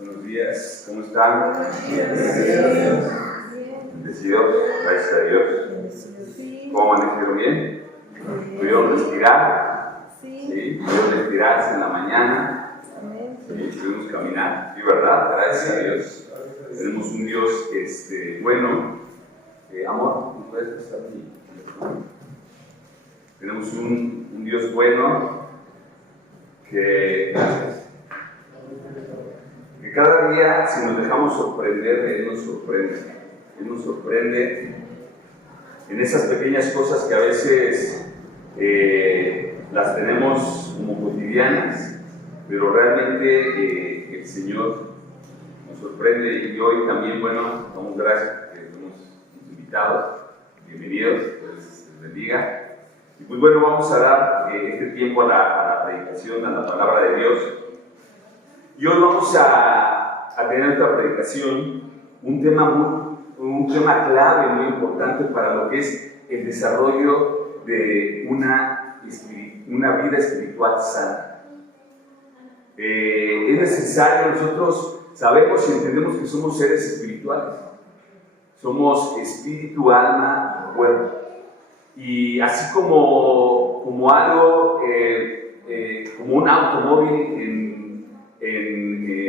Buenos días, ¿cómo están? Bendecidos, gracias a Dios. ¿Cómo amanecieron bien? ¿Pudieron respirar? ¿Sí? ¿Pudieron respirar en la mañana? ¿Sí? ¿Pudimos caminar? Sí, ¿verdad? Gracias a Dios. Tenemos un Dios bueno. Amor, ¿no puedes estar aquí? Tenemos un Dios bueno que cada día, si nos dejamos sorprender, Él nos sorprende. Él nos sorprende en esas pequeñas cosas que a veces las tenemos como cotidianas, pero realmente el Señor nos sorprende. Y hoy también, bueno, damos gracias porque tenemos invitados. Bienvenidos, pues les bendiga. Y pues bueno, vamos a dar este tiempo a la predicación, a la palabra de Dios. Y hoy vamos a tener en esta predicación un tema clave, muy importante para lo que es el desarrollo de una vida espiritual sana. Es necesario, nosotros sabemos y entendemos que somos seres espirituales. Somos espíritu, alma, cuerpo. Y así como algo, como un automóvil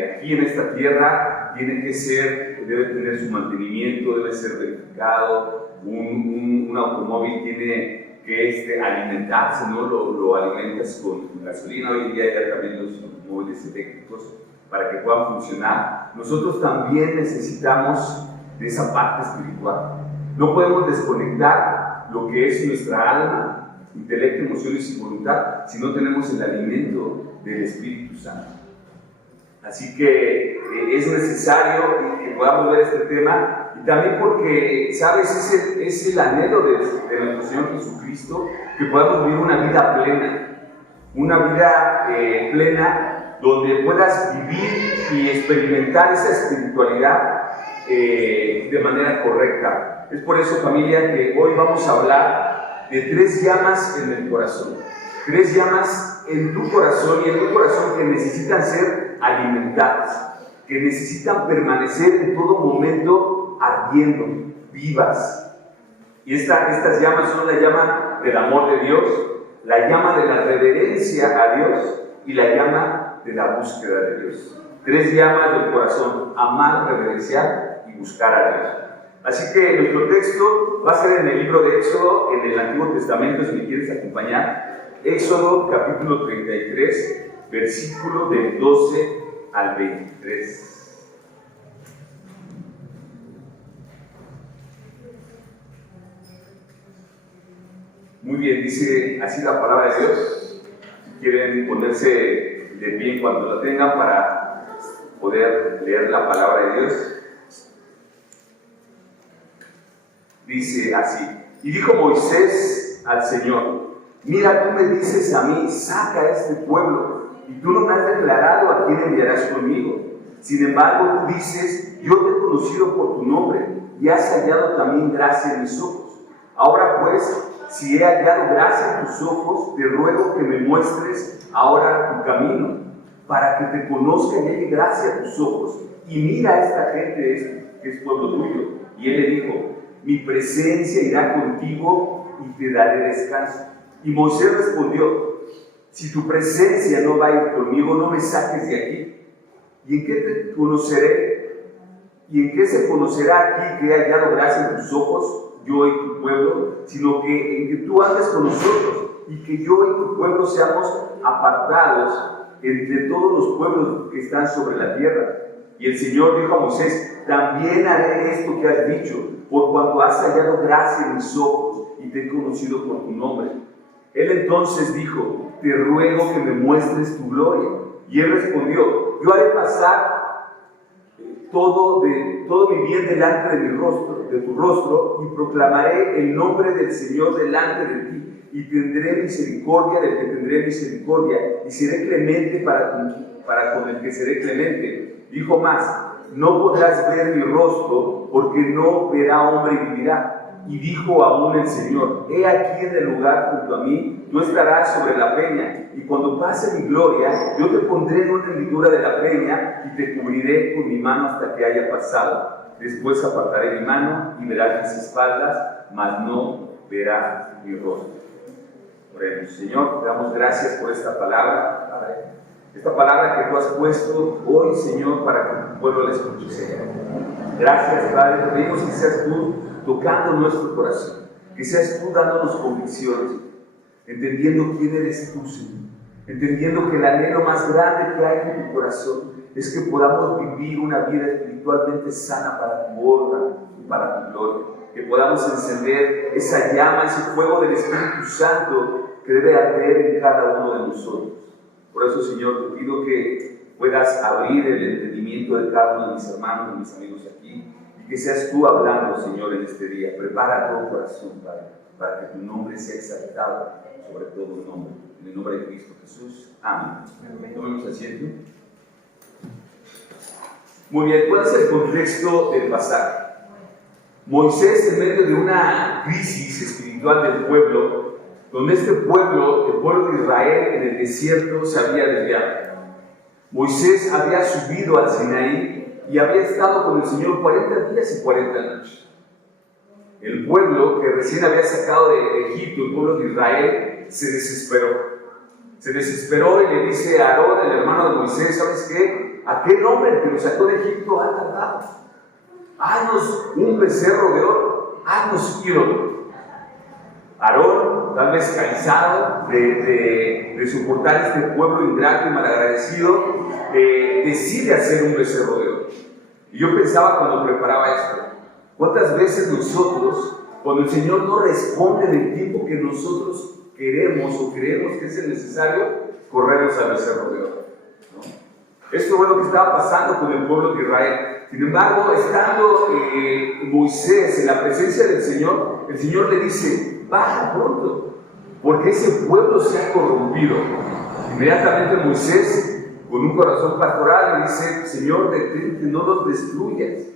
aquí en esta tierra, debe tener su mantenimiento, debe ser verificado. Un automóvil tiene que alimentarse, ¿no? Lo alimentas con gasolina. Hoy en día ya también los automóviles eléctricos para que puedan funcionar. Nosotros también necesitamos de esa parte espiritual. No podemos desconectar lo que es nuestra alma, intelecto, emociones y voluntad si no tenemos el alimento del Espíritu Santo. Así que es necesario que podamos ver este tema, y también porque, ¿sabes? Es el anhelo de nuestro Señor Jesucristo, que podamos vivir una vida plena, donde puedas vivir y experimentar esa espiritualidad de manera correcta. Es por eso, familia, que hoy vamos a hablar de 3 llamas en el corazón. 3 llamas en tu corazón y en tu corazón que necesitan ser alimentadas, que necesitan permanecer en todo momento ardiendo, vivas. Y estas llamas son la llama del amor de Dios, la llama de la reverencia a Dios y la llama de la búsqueda de Dios. 3 llamas del corazón: amar, reverenciar y buscar a Dios. Así que nuestro texto va a ser en el libro de Éxodo, en el Antiguo Testamento, si me quieres acompañar. Éxodo capítulo 33, versículo del 12 al 23. Muy bien, dice así la palabra de Dios. Si quieren ponerse de pie cuando la tengan para poder leer la palabra de Dios. Dice así: y dijo Moisés al Señor: mira, tú me dices a mí, saca a este pueblo, y tú no me has declarado a quién enviarás conmigo. Sin embargo, tú dices: yo te he conocido por tu nombre, y has hallado también gracia en mis ojos. Ahora pues, si he hallado gracia en tus ojos, te ruego que me muestres ahora tu camino, para que te conozca y halle gracia a tus ojos. Y mira a esta gente que es pueblo tuyo. Y él le dijo: mi presencia irá contigo y te daré descanso. Y Moisés respondió: si tu presencia no va a ir conmigo, no me saques de aquí. ¿Y en qué te conoceré? ¿Y en qué se conocerá aquí que he hallado gracia en tus ojos, yo y tu pueblo? Sino que en que tú andes con nosotros, y que yo y tu pueblo seamos apartados entre todos los pueblos que están sobre la tierra. Y el Señor dijo a Moisés: también haré esto que has dicho, por cuanto has hallado gracia en mis ojos y te he conocido por tu nombre. Él entonces dijo: te ruego que me muestres tu gloria. Y él respondió: yo haré pasar todo mi bien delante de tu rostro, y proclamaré el nombre del Señor delante de ti, y tendré misericordia del que tendré misericordia, y seré clemente para con el que seré clemente. Dijo más: no podrás ver mi rostro, porque no verá hombre y vivirá. Y dijo aún el Señor: he aquí en el lugar junto a mí, tú estarás sobre la peña, y cuando pase mi gloria, yo te pondré en una hendidura de la peña y te cubriré con mi mano hasta que haya pasado. Después apartaré mi mano y verás mis espaldas, mas no verás mi rostro. Oremos. Señor, te damos gracias por esta palabra, Padre. Esta palabra que tú has puesto hoy, Señor, para que tu pueblo la escuche, Señor. Gracias, Padre. Te pedimos que seas tú tocando nuestro corazón, que seas tú dándonos convicciones, entendiendo quién eres tú, Señor, entendiendo que el anhelo más grande que hay en tu corazón es que podamos vivir una vida espiritualmente sana para tu honra y para tu gloria, que podamos encender esa llama, ese fuego del Espíritu Santo que debe arder en cada uno de nosotros. Por eso, Señor, te pido que puedas abrir el entendimiento de cada uno de mis hermanos, de mis amigos aquí, y que seas tú hablando, Señor, en este día. Prepara todo corazón, Padre, para que tu nombre sea exaltado sobre todo nombre. En el nombre de Cristo Jesús. Amén. Tomemos asiento. Muy bien, ¿cuál es el contexto del pasaje? Moisés, en medio de una crisis espiritual del pueblo, donde este pueblo, el pueblo de Israel en el desierto, se había desviado. Moisés había subido al Sinaí y había estado con el Señor 40 días y 40 noches. El pueblo que recién había sacado de Egipto, el pueblo de Israel, se desesperó. Se desesperó y le dice a Aarón, el hermano de Moisés: ¿sabes qué? Aquel hombre que nos sacó de Egipto ha tardado. Haznos un becerro de oro, haznos ídolo. Aarón, tal vez cansado de soportar este pueblo ingrato y malagradecido, decide hacer un becerro de oro. Y yo pensaba cuando preparaba esto: ¿cuántas veces nosotros, cuando el Señor no responde en el tiempo que nosotros queremos o creemos que es el necesario, corremos al becerro de oro? ¿No? Esto fue lo que estaba pasando con el pueblo de Israel. Sin embargo, estando Moisés en la presencia del Señor, el Señor le dice: baja pronto, porque ese pueblo se ha corrompido. Inmediatamente Moisés, con un corazón pastoral, le dice: Señor, detente, no los destruyas.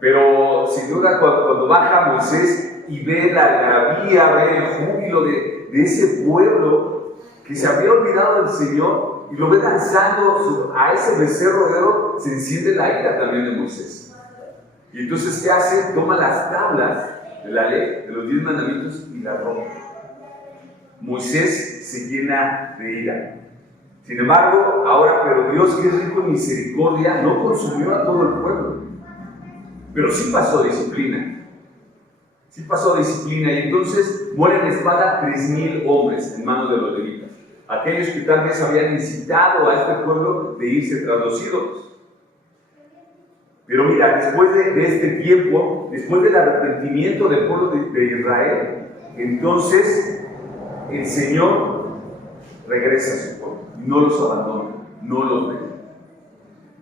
Pero sin duda, cuando baja Moisés y ve la algarabía, ve el júbilo de ese pueblo que se había olvidado del Señor, y lo ve danzando a ese becerro de oro, se enciende la ira también de Moisés. Y entonces, ¿qué hace? Toma las tablas de la ley, de los 10 mandamientos, y las rompe. Moisés se llena de ira. Sin embargo, ahora, pero Dios, que es rico en misericordia, no consumió a todo el pueblo, pero sí pasó disciplina. Sí pasó disciplina, y entonces mueren en espada 3,000 hombres en manos de los levitas, aquellos que tal vez habían incitado a este pueblo de irse tras los ídolos. Pero mira, después de este tiempo, después del arrepentimiento del pueblo de Israel, entonces el Señor regresa a su pueblo, no los abandona, no los deja.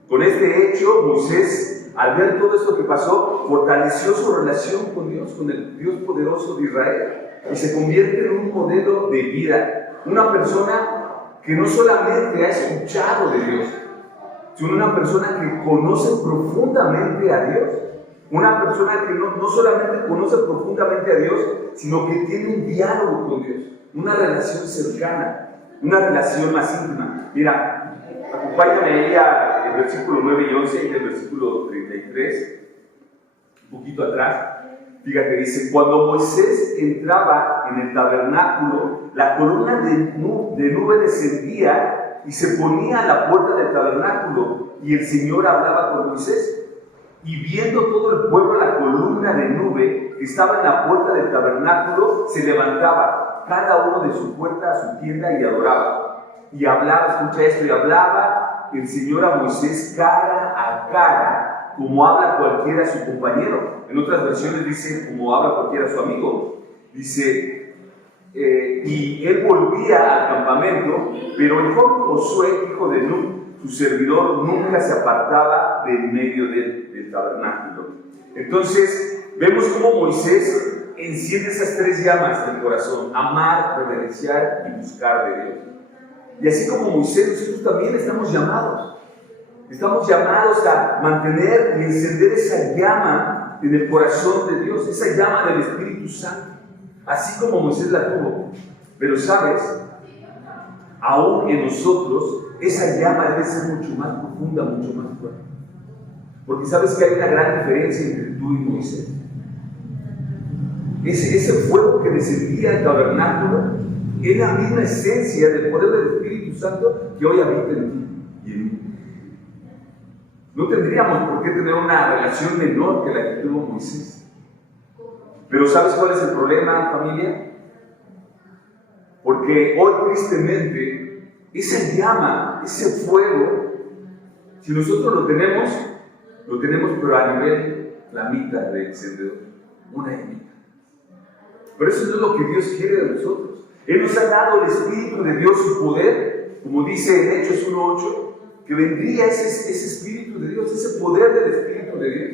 Con este hecho, Moisés, al ver todo esto que pasó, fortaleció su relación con Dios, con el Dios poderoso de Israel, y se convierte en un modelo de vida, una persona que no solamente ha escuchado de Dios, sino una persona que conoce profundamente a Dios, una persona que no solamente conoce profundamente a Dios, sino que tiene un diálogo con Dios, una relación cercana, una relación más íntima. Mira, acompáñame ahí al versículo 9 y 11 y el versículo 33, un poquito atrás. Fíjate, dice: cuando Moisés entraba en el tabernáculo, la columna de nube descendía y se ponía a la puerta del tabernáculo, y el Señor hablaba con Moisés. Y viendo todo el pueblo la columna de nube que estaba en la puerta del tabernáculo, se levantaba cada uno de su puerta a su tienda y adoraba. Y hablaba, escucha esto, y hablaba el Señor a Moisés cara a cara, como habla cualquiera a su compañero. En otras versiones dice como habla cualquiera a su amigo. Dice, y él volvía al campamento, pero el joven Josué, hijo de Nun, su servidor, nunca se apartaba del medio del tabernáculo. Entonces, vemos cómo Moisés enciende esas 3 llamas del corazón: amar, reverenciar y buscar de Dios. Y así como Moisés, nosotros también estamos llamados a mantener y encender esa llama llama en el corazón de Dios, esa llama del Espíritu Santo, así como Moisés la tuvo. Pero sabes, aún en nosotros, esa llama debe ser mucho más profunda, mucho más fuerte. Porque sabes que hay una gran diferencia entre tú y Moisés. Ese fuego que descendía del tabernáculo es la misma esencia del poder del Espíritu Santo que hoy habita en ti y en mí. No tendríamos por qué tener una relación menor que la que tuvo Moisés. Pero ¿sabes cuál es el problema, familia? Porque hoy, tristemente, esa llama, ese fuego, si nosotros lo tenemos pero a nivel flamita de encendedor, una llamita. Pero eso no es lo que Dios quiere de nosotros. Él nos ha dado el Espíritu de Dios, su poder, como dice en Hechos 1:8, que vendría ese Espíritu de Dios, ese poder del Espíritu de Dios.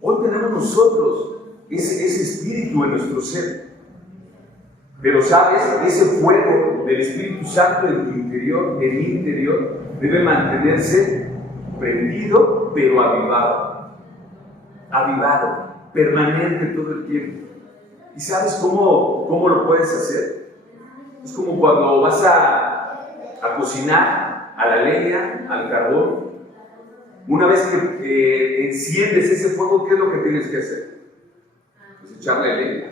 Hoy tenemos nosotros ese Espíritu en nuestro ser. Pero sabes, ese fuego del Espíritu Santo en tu interior, en mi interior, debe mantenerse prendido, pero avivado. Avivado, permanente todo el tiempo. ¿Y sabes cómo lo puedes hacer? Es como cuando vas a cocinar a la leña, al carbón. Una vez que enciendes ese fuego, ¿qué es lo que tienes que hacer? Pues echarle leña.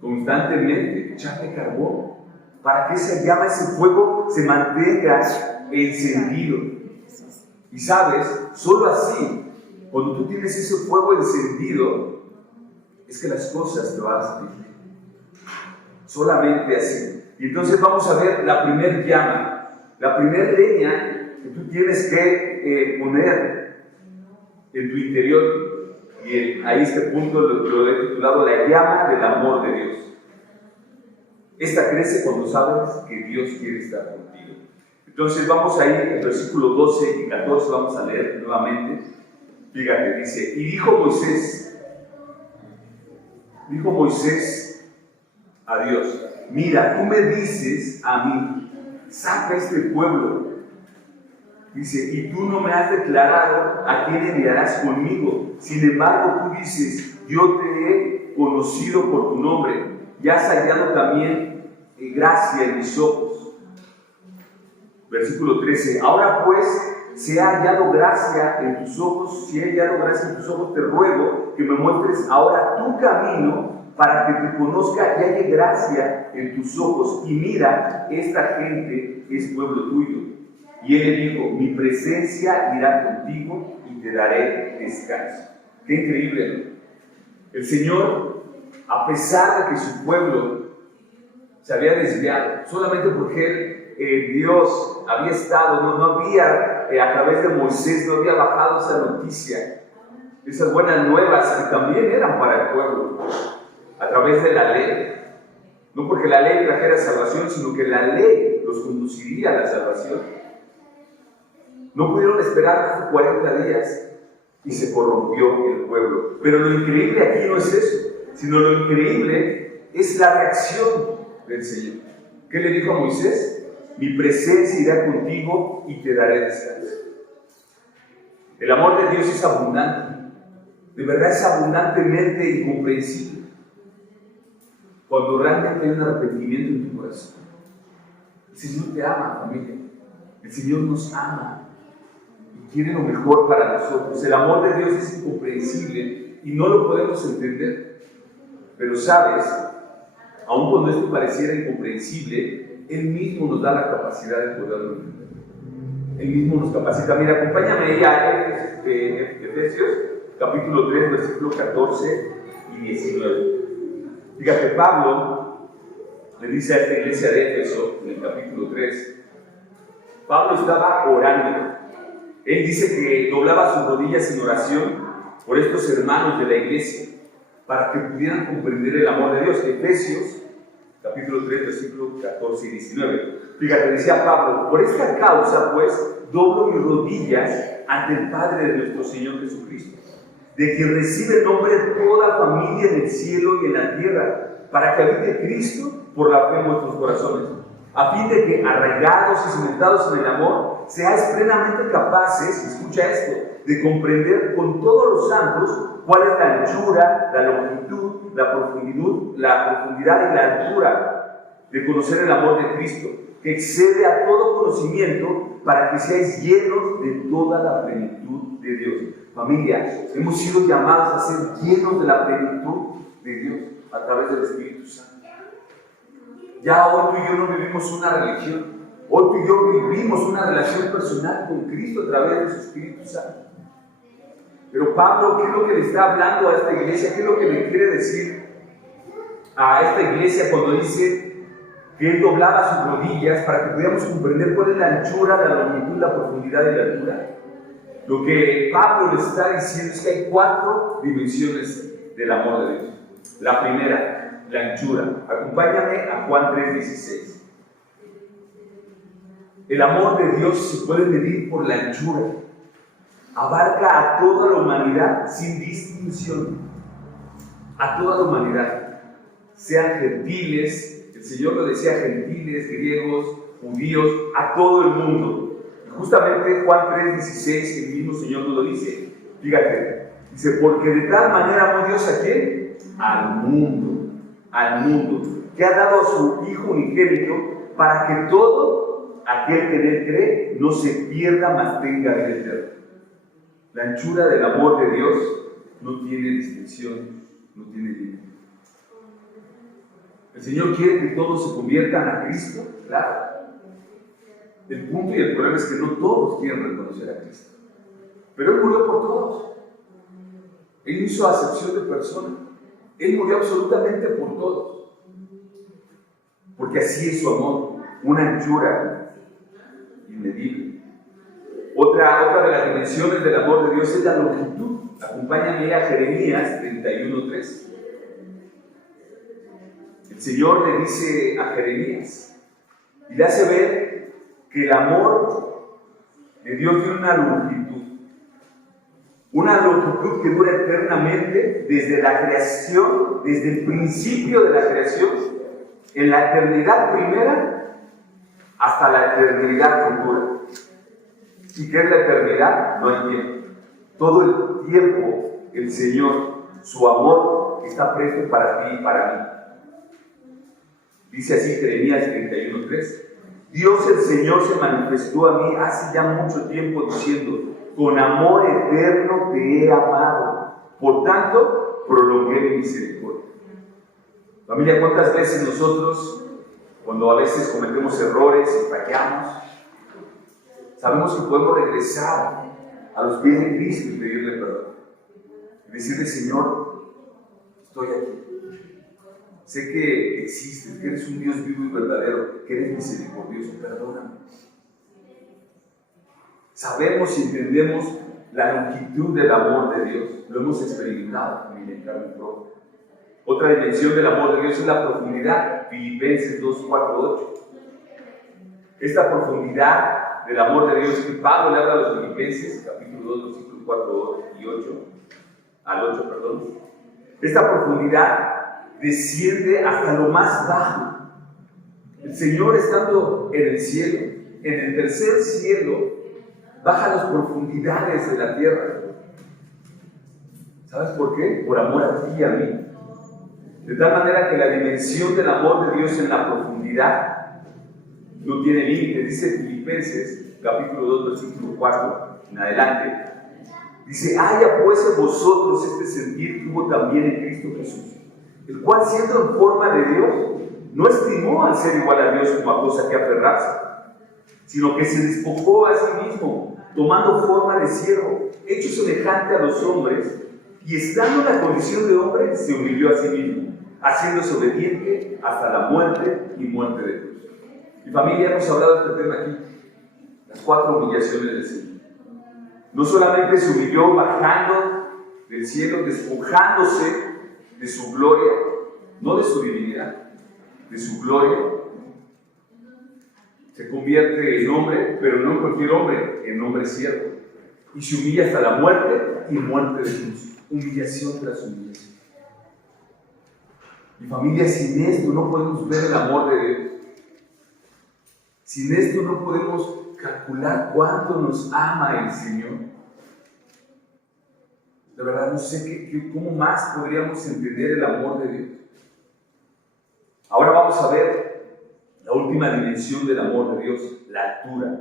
Constantemente, echarle carbón, para que esa llama, ese fuego se mantenga encendido. Y sabes, solo así, cuando tú tienes ese fuego encendido, es que las cosas te van a salir. Solamente así. Y entonces vamos a ver la primer llama, la primera leña que tú tienes que poner en tu interior. Y a este punto lo he titulado la llama del amor de Dios. Esta crece cuando sabes que Dios quiere estar contigo. Entonces vamos a ir al versículo 12 y 14, vamos a leer nuevamente. Fíjate, dice, y dijo Moisés a Dios, mira, tú me dices a mí, saca este pueblo. Dice, y tú no me has declarado a quién enviarás conmigo. Sin embargo, tú dices, yo te he conocido por tu nombre y has hallado también gracia en mis ojos. Versículo 13, ahora pues, si he hallado gracia en tus ojos, te ruego que me muestres ahora tu camino para que te conozca y halle gracia en tus ojos. Y mira, esta gente es pueblo tuyo. Y él le dijo, mi presencia irá contigo y te daré descanso. Qué increíble, ¿no? El Señor, a pesar de que su pueblo se había desviado, solamente porque Dios había estado, no había, a través de Moisés, no había bajado esa noticia, esas buenas nuevas que también eran para el pueblo, a través de la ley. No porque la ley trajera salvación, sino que la ley los conduciría a la salvación. No pudieron esperar hasta 40 días y se corrompió el pueblo. Pero lo increíble aquí no es eso, sino lo increíble es la reacción del Señor. ¿Qué le dijo a Moisés? Mi presencia irá contigo y te daré descanso. El amor de Dios es abundante, de verdad es abundantemente incomprensible. Cuando realmente hay un arrepentimiento en tu corazón. El Señor te ama, familia. El Señor nos ama. Quiere lo mejor para nosotros. El amor de Dios es incomprensible y no lo podemos entender. Pero sabes, aun cuando esto pareciera incomprensible, Él mismo nos da la capacidad de poderlo entender. Él mismo nos capacita. Mira, acompáñame ahí a Efesios, capítulo 3, versículo 14 y 19. Fíjate, Pablo le dice a esta iglesia de Éfeso, en el capítulo 3, Pablo estaba orando. Él dice que doblaba sus rodillas en oración por estos hermanos de la iglesia para que pudieran comprender el amor de Dios. Efesios, capítulo 3, versículos 14 y 19. Fíjate, decía Pablo, por esta causa, pues, doblo mis rodillas ante el Padre de nuestro Señor Jesucristo, de quien recibe el nombre de toda familia en el cielo y en la tierra, para que habite Cristo por la fe en vuestros corazones, a fin de que, arraigados y cimentados en el amor, seáis plenamente capaces, escucha esto, de comprender con todos los santos cuál es la anchura, la longitud, la profundidad y la altura, de conocer el amor de Cristo, que excede a todo conocimiento, para que seáis llenos de toda la plenitud de Dios. Familia, hemos sido llamados a ser llenos de la plenitud de Dios a través del Espíritu Santo. Ya hoy tú y yo no vivimos una religión, hoy tú y yo vivimos una relación personal con Cristo a través de su Espíritu Santo. Pero Pablo, ¿qué es lo que le está hablando a esta iglesia? ¿Qué es lo que le quiere decir a esta iglesia cuando dice que él doblaba sus rodillas para que pudiéramos comprender cuál es la anchura, la longitud, la profundidad y la altura? Lo que Pablo le está diciendo es que hay 4 dimensiones del amor de Dios. La primera, la anchura. Acompáñame a Juan 3:16. El amor de Dios se puede medir por la anchura. Abarca a toda la humanidad sin distinción. A toda la humanidad. Sean gentiles, el Señor lo decía, gentiles, griegos, judíos, a todo el mundo. Y justamente Juan 3:16, el mismo Señor nos lo dice. Fíjate, dice, porque de tal manera amó Dios a ¿quién? Al mundo, que ha dado a su Hijo unigénito, para que todo aquel que en él cree no se pierda, mas tenga vida eterna. La anchura del amor de Dios no tiene distinción, no tiene límite. El Señor quiere que todos se conviertan a Cristo, claro. El punto y el problema es que no todos quieren reconocer a Cristo. Pero Él murió por todos. Él hizo acepción de personas. Él murió absolutamente por todos. Porque así es su amor, una anchura inmedible. Otra de las dimensiones del amor de Dios es la longitud. Acompáñame a Jeremías 31:3. El Señor le dice a Jeremías y le hace ver que el amor de Dios tiene una longitud que dura eternamente desde la creación, desde el principio de la creación, en la eternidad primera hasta la eternidad futura. ¿Y qué es la eternidad? No hay tiempo. Todo el tiempo el Señor, su amor, está presto para ti y para mí. Dice así Jeremías 31:3. Dios el Señor se manifestó a mí hace ya mucho tiempo diciendo: con amor eterno te he amado, por tanto prolongué mi misericordia. Familia, ¿cuántas veces nosotros, cuando a veces cometemos errores y fallamos, sabemos que podemos regresar a los pies de Cristo y pedirle perdón? Y decirle: Señor, estoy aquí. Sé que existes, que eres un Dios vivo y verdadero, que eres misericordioso, perdóname. Sabemos y entendemos la longitud del amor de Dios. Lo hemos experimentado, familia, en carne propia. Otra dimensión del amor de Dios es la profundidad. Filipenses 2:4-8. Esta profundidad del amor de Dios que Pablo le habla a los Filipenses, capítulo 2, versículos 4 y 8, al 8, perdón. Esta profundidad desciende hasta lo más bajo. El Señor, estando en el cielo, en el tercer cielo, baja a las profundidades de la tierra. ¿Sabes por qué? Por amor a ti y a mí. De tal manera que la dimensión del amor de Dios en la profundidad no tiene límite. Dice Filipenses, capítulo 2, versículo 4, en adelante. Dice: haya pues en vosotros este sentir que hubo también en Cristo Jesús, el cual, siendo en forma de Dios, no estimó al ser igual a Dios como a cosa que aferrarse, sino que se despojó a sí mismo, tomando forma de siervo, hecho semejante a los hombres, y estando en la condición de hombre, se humilló a sí mismo, haciéndose obediente hasta la muerte y muerte de cruz. Mi familia, hemos hablado de este tema aquí, las 4 humillaciones del Señor. No solamente se humilló bajando del cielo, despojándose de su gloria, no de su divinidad, de su gloria. Se convierte en hombre, pero no en cualquier hombre, en hombre siervo. Y se humilla hasta la muerte y muerte de cruz. Humillación tras humillación. Mi familia, sin esto no podemos ver el amor de Dios. Sin esto no podemos calcular cuánto nos ama el Señor. La verdad no sé cómo más podríamos entender el amor de Dios. Ahora vamos a ver la última dimensión del amor de Dios, la altura.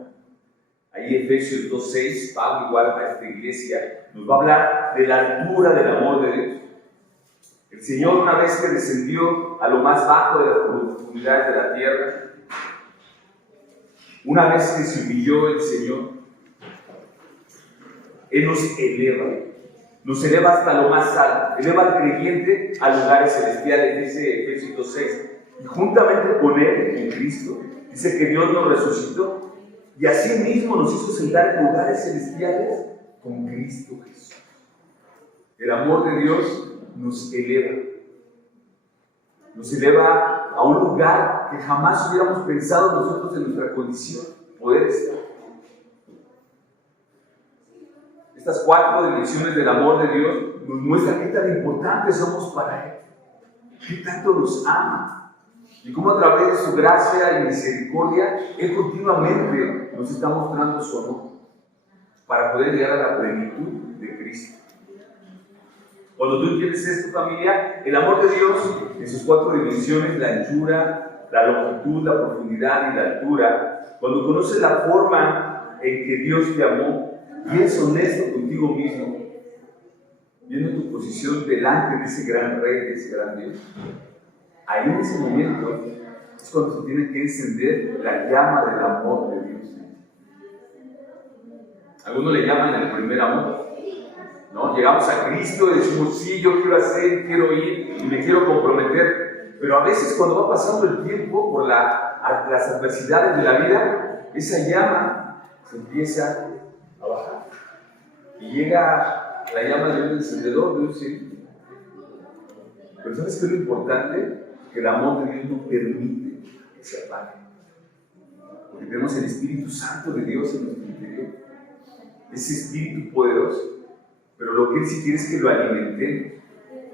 Ahí Efesios 2:6, Pablo igual a esta iglesia nos va a hablar de la altura del amor de Dios. El Señor, una vez que descendió a lo más bajo de las profundidades de la tierra, una vez que se humilló el Señor, Él nos eleva hasta lo más alto, eleva al creyente a lugares celestiales, dice Efesios 2:6. Y juntamente con Él, en Cristo, dice que Dios nos resucitó y así mismo nos hizo sentar en lugares celestiales con Cristo Jesús. El amor de Dios nos eleva a un lugar que jamás hubiéramos pensado nosotros en nuestra condición poder estar. Estas 4 dimensiones del amor de Dios nos muestran qué tan importantes somos para Él, qué tanto nos ama y cómo a través de su gracia y misericordia Él continuamente nos está mostrando su amor para poder llegar a la plenitud de Cristo. Cuando tú entiendes esto, familia, el amor de Dios en sus 4 dimensiones, la anchura, la longitud, la profundidad y la altura, cuando conoces la forma en que Dios te amó y eres honesto contigo mismo, viendo tu posición delante de ese gran Rey, de ese gran Dios, ahí en ese momento es cuando se tiene que encender la llama del amor de Dios. Algunos le llaman el primer amor, ¿no? Llegamos a Cristo y decimos, sí, yo quiero hacer, quiero ir y me quiero comprometer. Pero a veces cuando va pasando el tiempo por las adversidades de la vida, esa llama se empieza a bajar. Y llega la llama de un encendedor, de un cirio. Pero ¿sabes qué es lo importante? Que el amor de Dios no permite que se apague. Porque tenemos el Espíritu Santo de Dios en nuestro interior. Ese Espíritu poderoso. Pero lo que Él sí quiere es que lo alimentemos,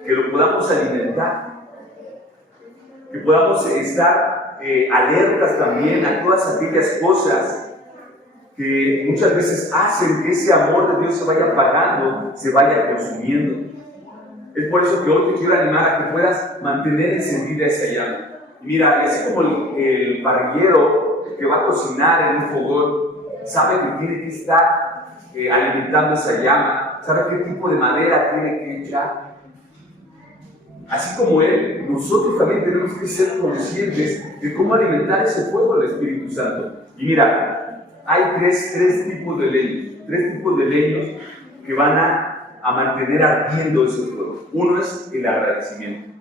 que lo podamos alimentar, que podamos estar alertas también a todas aquellas cosas que muchas veces hacen que ese amor de Dios se vaya apagando, se vaya consumiendo. Es por eso que hoy te quiero animar a que puedas mantener encendida esa llama. Y mira, así como el parrillero que va a cocinar en un fogón, sabe que tiene que estar alimentando esa llama, sabe qué tipo de madera tiene que echar. Así como Él, nosotros también tenemos que ser conscientes de cómo alimentar ese fuego del Espíritu Santo. Y mira, hay tres tipos de leños, 3 tipos de leños que van a mantener ardiendo ese fuego. Uno es el agradecimiento.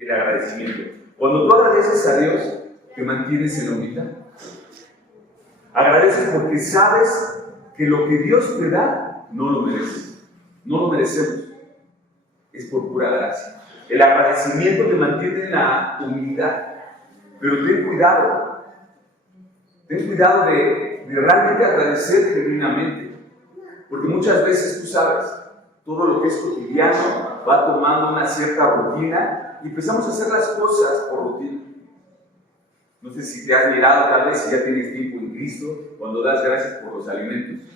El agradecimiento. Cuando tú agradeces a Dios, te mantienes en humildad. Agradeces porque sabes que lo que Dios te da, no lo mereces. No lo merecemos. Es por pura gracia. El agradecimiento te mantiene en la humildad. Pero ten cuidado. Ten cuidado de realmente agradecer genuinamente. Porque muchas veces, tú sabes, todo lo que es cotidiano va tomando una cierta rutina y empezamos a hacer las cosas por rutina. No sé si te has mirado, tal vez si ya tienes tiempo en Cristo, cuando das gracias por los alimentos.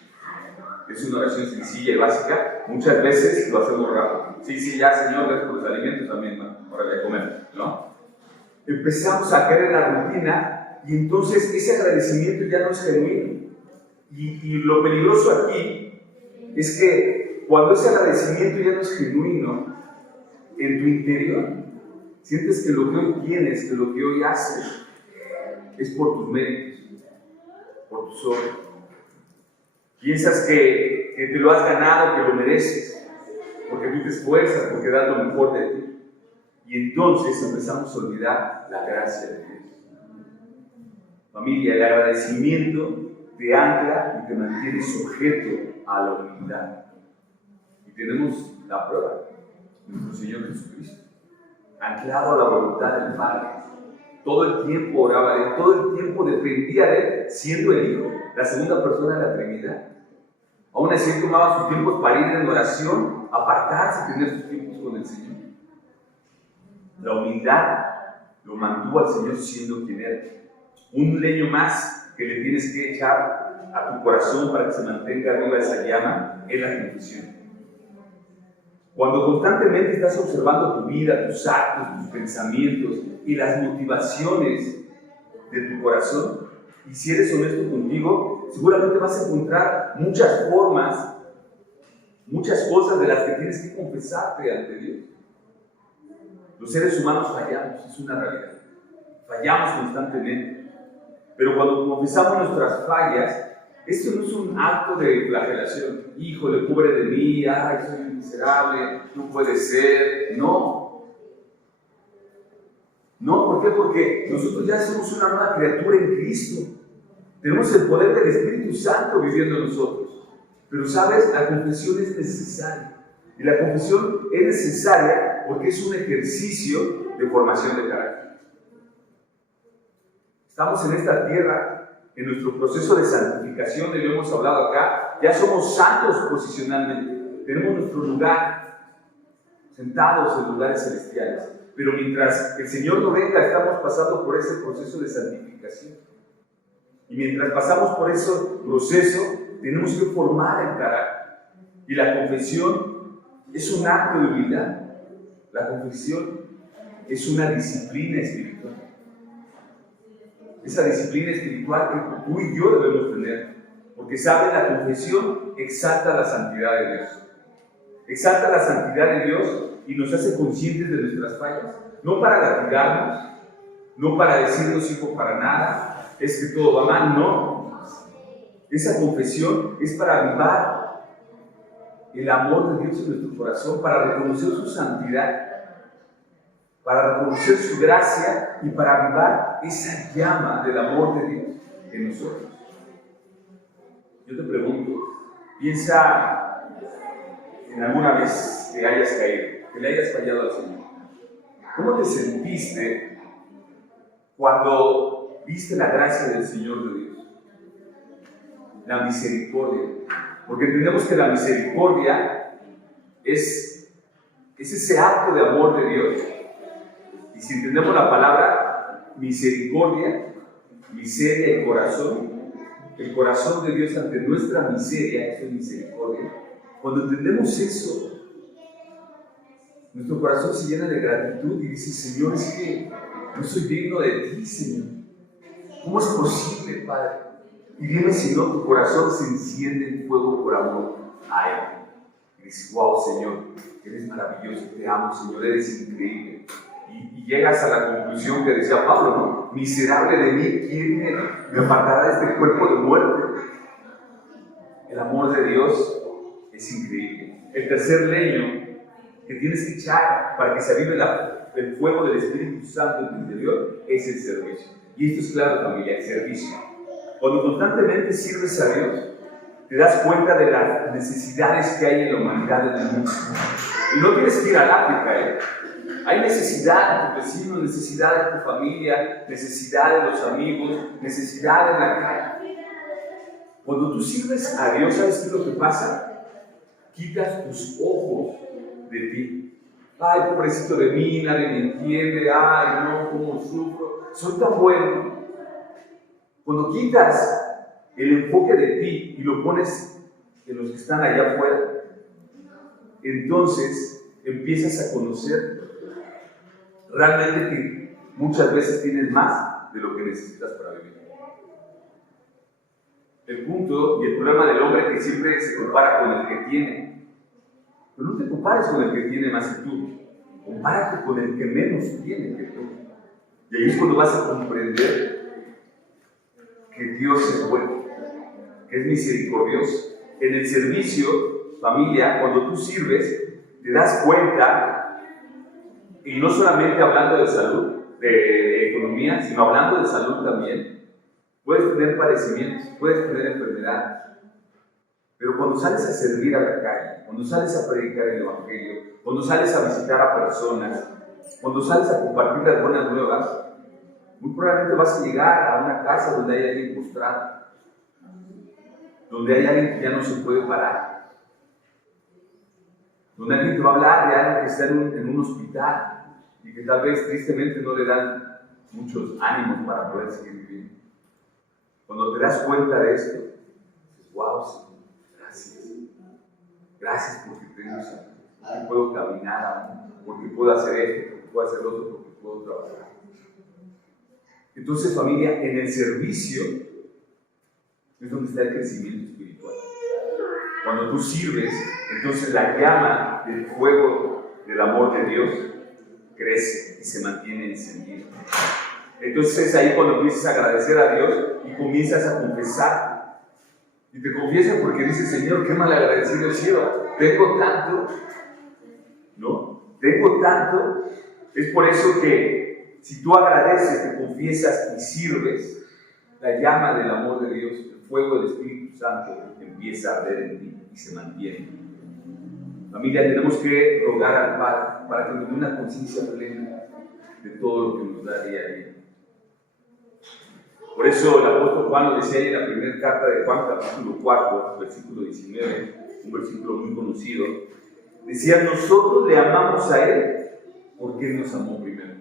Es una oración sencilla y básica. Muchas veces lo hacemos rápido. Sí, ya, Señor, gracias por los alimentos también, para de comer, ¿no? Empezamos a caer en la rutina y entonces ese agradecimiento ya no es genuino. Y lo peligroso aquí es que cuando ese agradecimiento ya no es genuino, en tu interior sientes que lo que hoy tienes, que lo que hoy haces, es por tus méritos, por tus obras. Piensas que te lo has ganado, que lo mereces, porque tú te esfuerzas, porque das lo mejor de ti. Y entonces empezamos a olvidar la gracia de Dios. Familia, el agradecimiento te ancla y te mantiene sujeto a la humildad. Y tenemos la prueba, nuestro Señor Jesucristo, anclado a la voluntad del Padre. Todo el tiempo oraba de Él, todo el tiempo dependía de Él, siendo el Hijo, la segunda persona de la Trinidad. Aún así tomaba sus tiempos para ir en oración, apartarse, tener sus tiempos con el Señor. La humildad lo mantuvo al Señor siendo quien era. Un leño más que le tienes que echar a tu corazón para que se mantenga viva esa llama es la confesión. Cuando constantemente estás observando tu vida, tus actos, tus pensamientos y las motivaciones de tu corazón, y si eres honesto contigo, seguramente vas a encontrar muchas formas, muchas cosas de las que tienes que confesarte ante Dios. Los seres humanos fallamos, es una realidad. Fallamos constantemente. Pero cuando confesamos nuestras fallas, esto no es un acto de flagelación. Híjole, pobre de mí, ay, soy miserable, no puede ser. No. No, ¿por qué? Porque nosotros ya somos una nueva criatura en Cristo. Tenemos el poder del Espíritu Santo viviendo en nosotros. Pero, ¿sabes? La confesión es necesaria. Y la confesión es necesaria porque es un ejercicio de formación de carácter. Estamos en esta tierra, en nuestro proceso de santificación, y lo hemos hablado acá, ya somos santos posicionalmente, tenemos nuestro lugar, sentados en lugares celestiales, pero mientras el Señor no venga, estamos pasando por ese proceso de santificación. Y mientras pasamos por ese proceso, tenemos que formar el carácter. Y la confesión es un acto de humildad, la confesión es una disciplina espiritual. Esa disciplina espiritual que tú y yo debemos tener, porque sabe, la confesión exalta la santidad de Dios. Exalta la santidad de Dios y nos hace conscientes de nuestras fallas. No para latigarnos, no para decirnos hijo para nada, es que todo va mal, no. Esa confesión es para avivar el amor de Dios en nuestro corazón, para reconocer su santidad, para reconocer su gracia y para avivar esa llama del amor de Dios en nosotros. Yo te pregunto, piensa en alguna vez que hayas caído, que le hayas fallado al Señor. ¿Cómo te sentiste cuando viste la gracia del Señor de Dios? La misericordia. Porque entendemos que la misericordia es ese acto de amor de Dios. Y si entendemos la palabra misericordia, miseria y corazón, el corazón de Dios ante nuestra miseria, eso es misericordia. Cuando entendemos eso, nuestro corazón se llena de gratitud y dice: Señor, es que no soy digno de ti, Señor. ¿Cómo es posible, Padre? Y dime si no, tu corazón se enciende en fuego por amor a Él. Y dices: wow, Señor, eres maravilloso, te amo, Señor, eres increíble. Y llegas a la conclusión que decía Pablo, ¿no? Miserable de mí, ¿quién me apartará de este cuerpo de muerte? El amor de Dios es increíble. El tercer leño que tienes que echar para que se avive el fuego del Espíritu Santo en tu interior es el servicio. Y esto es claro, familia, el servicio. Cuando constantemente sirves a Dios, te das cuenta de las necesidades que hay en la humanidad, en el mundo. Y no tienes que ir al África, Hay necesidad de tu vecino, necesidad de tu familia, necesidad de los amigos, necesidad en la calle. Cuando tú sirves a Dios, ¿sabes qué es lo que pasa? Quitas tus ojos de ti. Ay, pobrecito de mí, nadie me entiende. Ay, no, cómo sufro. Soy tan bueno. Cuando quitas el enfoque de ti y lo pones en los que están allá afuera, entonces empiezas a conocer realmente que muchas veces tienes más de lo que necesitas para vivir. El punto y el problema del hombre es que siempre se compara con el que tiene. Pero no te compares con el que tiene más que tú. Compárate con el que menos tiene que tú. Y ahí es cuando vas a comprender que Dios es bueno, que es misericordioso. En el servicio, familia, cuando tú sirves, te das cuenta. Y no solamente hablando de salud, de economía, sino hablando de salud también. Puedes tener padecimientos, puedes tener enfermedades. Pero cuando sales a servir a la calle, cuando sales a predicar el Evangelio, cuando sales a visitar a personas, cuando sales a compartir las buenas nuevas, muy probablemente vas a llegar a una casa donde hay alguien postrado, donde hay alguien que ya no se puede parar, donde alguien te va a hablar de alguien que está en un hospital y que tal vez tristemente no le dan muchos ánimos para poder seguir viviendo. Cuando te das cuenta de esto, wow, Señor, gracias. Gracias porque tengo salud, porque puedo caminar aún, porque puedo hacer esto, porque puedo hacer lo otro, porque puedo trabajar. Entonces, familia, en el servicio es donde está el crecimiento espiritual. Cuando tú sirves, entonces la llama del fuego del amor de Dios crece y se mantiene encendida. Entonces es ahí cuando empiezas a agradecer a Dios y comienzas a confesar. Y te confiesas porque dices, Señor, qué mal agradecido he sido. Tengo tanto, ¿no? Tengo tanto. Es por eso que si tú agradeces, te confiesas y sirves, la llama del amor de Dios, el fuego del Espíritu Santo empieza a arder en ti y se mantiene. Familia, tenemos que rogar al Padre para que nos dé una conciencia plena de todo lo que nos da día a día. Por eso el apóstol Juan lo decía en la primera carta de Juan, capítulo 4, versículo 19, un versículo muy conocido. Decía, nosotros le amamos a Él porque Él nos amó primero.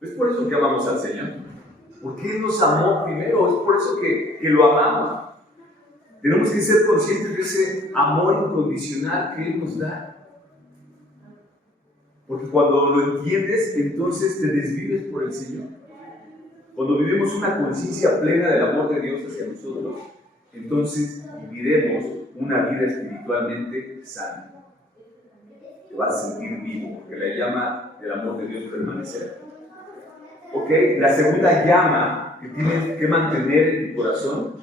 Es por eso que amamos al Señor, porque Él nos amó primero, es por eso que lo amamos. Tenemos que ser conscientes de ese amor incondicional que Él nos da. Porque cuando lo entiendes, entonces te desvives por el Señor. Cuando vivimos una conciencia plena del amor de Dios hacia nosotros, entonces viviremos una vida espiritualmente sana. Te vas a sentir vivo, porque la llama del amor de Dios permanecerá. Ok, la segunda llama que tienes que mantener en tu corazón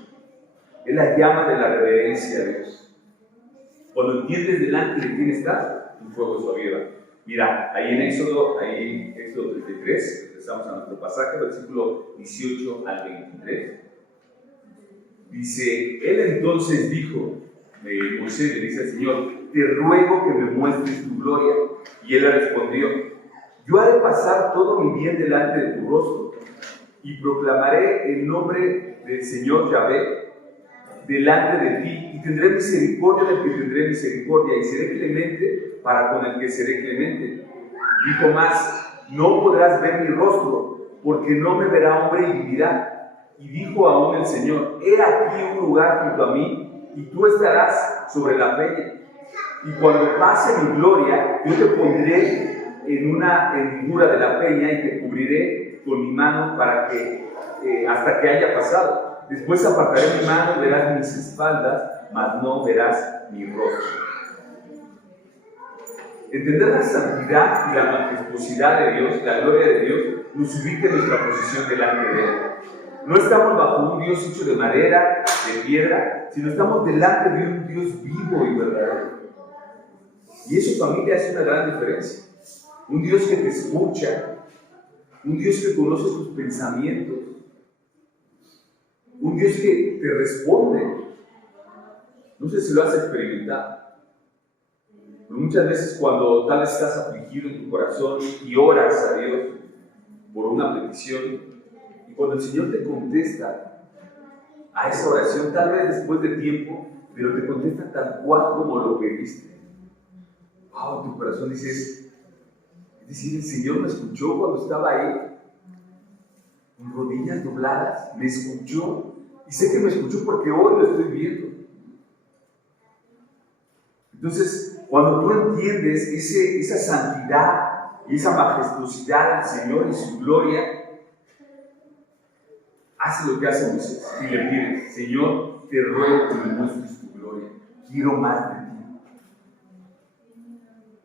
es la llama de la reverencia a Dios. Cuando entiendes delante de quién estás, tu fuego se aviva. Mira, ahí en Éxodo 33, empezamos a nuestro pasaje, versículo 18 al 23. Dice, él entonces dijo, Moisés le dice al Señor, te ruego que me muestres tu gloria. Y él le respondió, yo haré pasar todo mi bien delante de tu rostro y proclamaré el nombre del Señor Yahvé delante de ti, y tendré misericordia del que tendré misericordia, y seré clemente para con el que seré clemente. Dijo más, no podrás ver mi rostro, porque no me verá hombre y vivirá. Y dijo aún el Señor, he aquí un lugar junto a mí, y tú estarás sobre la peña. Y cuando pase mi gloria, yo te pondré en una hendidura de la peña y te cubriré con mi mano para que hasta que haya pasado. Después apartaré mi mano y verás mis espaldas, mas no verás mi rostro. Entender la santidad y la majestuosidad de Dios, la gloria de Dios, nos ubica en nuestra posición delante de Él. No estamos bajo un Dios hecho de madera, de piedra, sino estamos delante de un Dios vivo y verdadero. Y eso, familia, es una gran diferencia. Un Dios que te escucha, un Dios que conoce tus pensamientos, un Dios que te responde. No sé si lo has experimentado, pero muchas veces cuando tal vez estás afligido en tu corazón y oras a Dios por una petición, y cuando el Señor te contesta a esa oración, tal vez después de tiempo, pero te contesta tal cual como lo pediste. Wow, tu corazón dices, es decir, el Señor me escuchó cuando estaba ahí, con rodillas dobladas, me escuchó, y sé que me escuchó porque hoy lo estoy viendo. Entonces, cuando tú entiendes esa santidad y esa majestuosidad del Señor y su gloria, haces lo que hace Moisés y le pides, Señor, te ruego que me muestres tu gloria, quiero más de ti.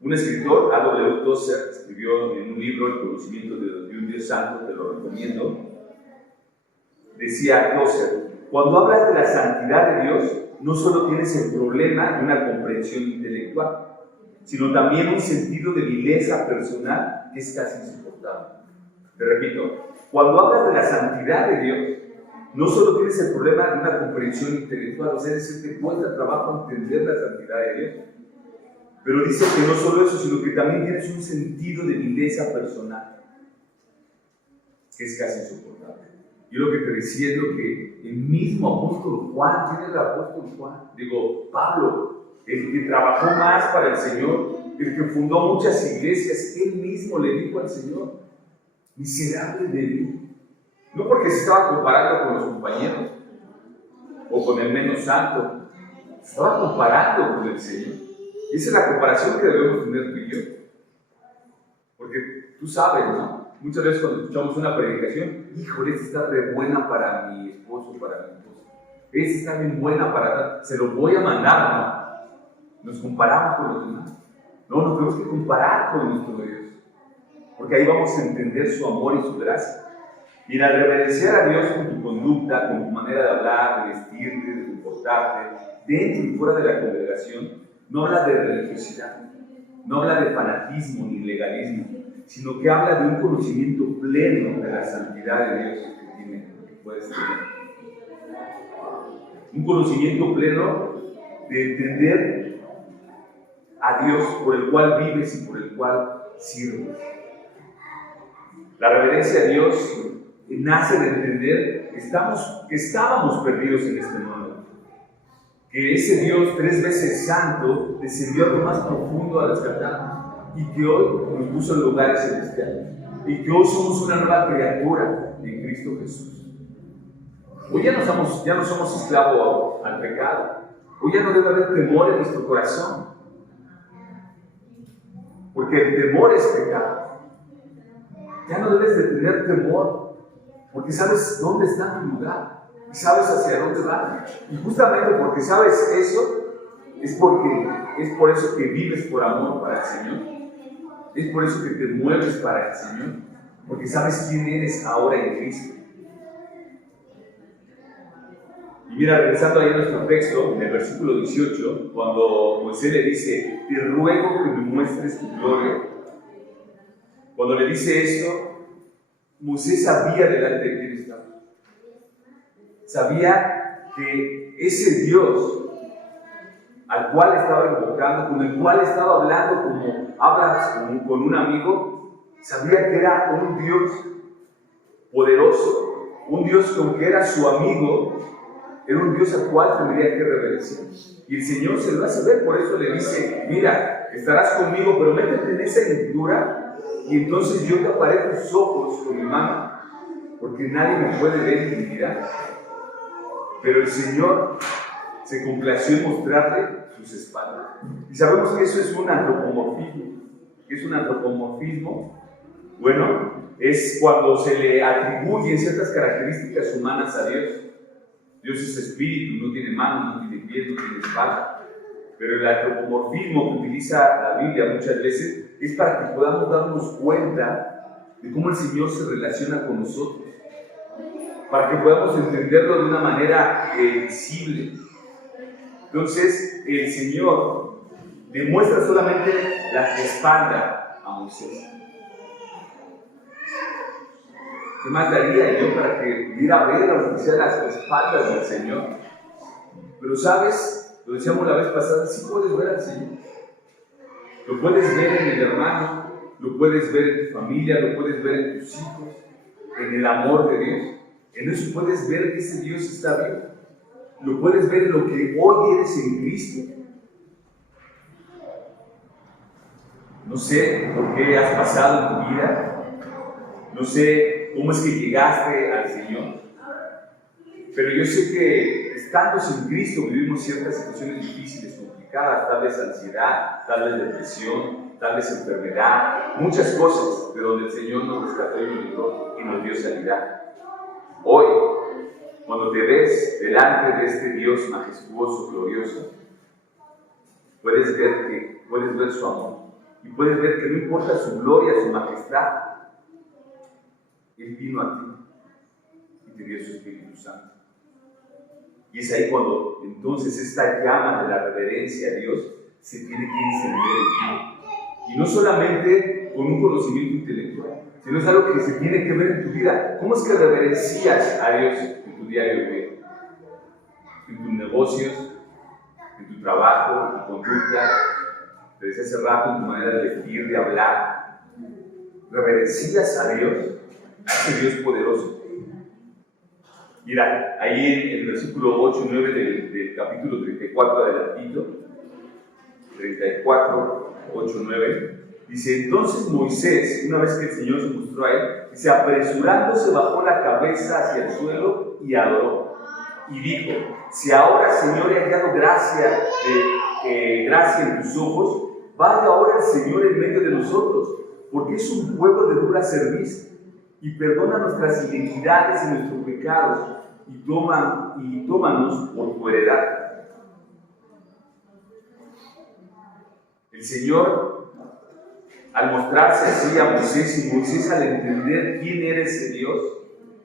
Un escritor, A.W. Tozer, escribió en un libro El conocimiento de un Dios santo, te lo recomiendo. Decía Tozer, cuando hablas de la santidad de Dios, no solo tienes el problema de una comprensión intelectual, sino también un sentido de vileza personal que es casi insoportable. Te repito, cuando hablas de la santidad de Dios, no solo tienes el problema de una comprensión intelectual, o sea, es decir, te cuesta trabajo entender la santidad de Dios. Pero dice que no solo eso, sino que también tienes un sentido de vileza personal, que es casi insoportable. Yo lo que te decía es lo que el mismo apóstol Juan, ¿quién es el apóstol Juan? Digo, Pablo, el que trabajó más para el Señor, el que fundó muchas iglesias, él mismo le dijo al Señor, miserable de mí. No porque se estaba comparando con los compañeros, o con el menos santo. Estaba comparando con el Señor. Y esa es la comparación que debemos tener tú y yo. Porque tú sabes, ¿no? Muchas veces cuando escuchamos una predicación, híjole, esta está re buena para mi esposo, para mi esposa. Esta está bien buena para... Se lo voy a mandar, ¿no? Nos comparamos con los demás. No, nos tenemos que comparar con nuestro Dios. Porque ahí vamos a entender su amor y su gracia. Y al reverenciar a Dios con tu conducta, con tu manera de hablar, de vestirte, de comportarte, dentro y fuera de la congregación, no habla de religiosidad, no habla de fanatismo ni legalismo, sino que habla de un conocimiento pleno de la santidad de Dios que puedes tener. Un conocimiento pleno de entender a Dios por el cual vives y por el cual sirves. La reverencia a Dios nace de entender que estábamos perdidos en este mundo. Que ese Dios 3 veces santo descendió a lo más profundo a rescatarnos y que hoy nos puso en lugares celestiales y que hoy somos una nueva criatura en Cristo Jesús. Hoy ya no somos esclavos al pecado. Hoy ya no debe haber temor en nuestro corazón, porque el temor es pecado. Ya no debes de tener temor, porque sabes dónde está tu lugar y sabes hacia dónde vas. Y justamente porque sabes eso, es por eso que vives por amor para el Señor. Es por eso que te mueves para el Señor, porque sabes quién eres ahora en Cristo. Y mira, regresando ahí a nuestro texto, en el versículo 18, cuando Moisés le dice, te ruego que me muestres tu gloria. Cuando le dice esto, Moisés sabía delante de quién estaba. Sabía que ese Dios al cual estaba invocando, con el cual estaba hablando como hablas con un amigo, sabía que era un Dios poderoso, un Dios con que era su amigo, era un Dios al cual tendría que reverenciar. Y el Señor se lo hace ver, por eso le dice, mira, estarás conmigo, pero métete en esa hendidura y entonces yo taparé tus ojos con mi mano, porque nadie me puede ver y mirar. Pero el Señor se complació en mostrarle sus espaldas. Y sabemos que eso es un antropomorfismo. ¿Qué es un antropomorfismo? Bueno, es cuando se le atribuyen ciertas características humanas a Dios. Dios es espíritu, no tiene manos, no tiene pies, no tiene espalda. Pero el antropomorfismo que utiliza la Biblia muchas veces es para que podamos darnos cuenta de cómo el Señor se relaciona con nosotros, para que podamos entenderlo de una manera visible. Entonces, el Señor demuestra solamente la espalda a Moisés. ¿Qué más daría yo para que pudiera ver aunque sea las espaldas del Señor? Pero sabes, lo decíamos la vez pasada, sí puedes ver al Señor. Lo puedes ver en el hermano, lo puedes ver en tu familia, lo puedes ver en tus hijos, en el amor de Dios. En eso puedes ver que ese Dios está vivo. Lo puedes ver en lo que hoy eres en Cristo. No sé por qué has pasado en tu vida, no sé cómo es que llegaste al Señor, pero yo sé que estando sin Cristo vivimos ciertas situaciones difíciles, complicadas, tal vez ansiedad, tal vez depresión, tal vez enfermedad, muchas cosas de donde el Señor nos rescató y nos libró y nos dio sanidad. Hoy, cuando te ves delante de este Dios majestuoso, glorioso, puedes ver su amor y puedes ver que no importa su gloria, su majestad, Él vino a ti y te dio su Espíritu Santo. Y es ahí cuando entonces esta llama de la reverencia a Dios se tiene que encender en ti. Y no solamente con un conocimiento intelectual, sino es algo que se tiene que ver en tu vida. ¿Cómo es que reverencias a Dios en tu diario vivir? En tus negocios, en tu trabajo, en tu conducta, te decía hace rato, en tu manera de vestir, de hablar. Reverencias a Dios, a ese Dios poderoso. Mira, ahí en el versículo 8 y 9 del capítulo 34 adelantito, 34, 8, 9, dice, entonces Moisés, una vez que el Señor se mostró a él, dice, apresurándose bajó la cabeza hacia el suelo y adoró. y dijo: si ahora, Señor, he hallado gracia en tus ojos, vaya ahora el Señor en medio de nosotros, porque es un pueblo de dura cerviz, y perdona nuestras iniquidades y nuestros pecados, y tómanos por tu heredad. El Señor, al mostrarse así a Moisés, y Moisés al entender quién era ese Dios,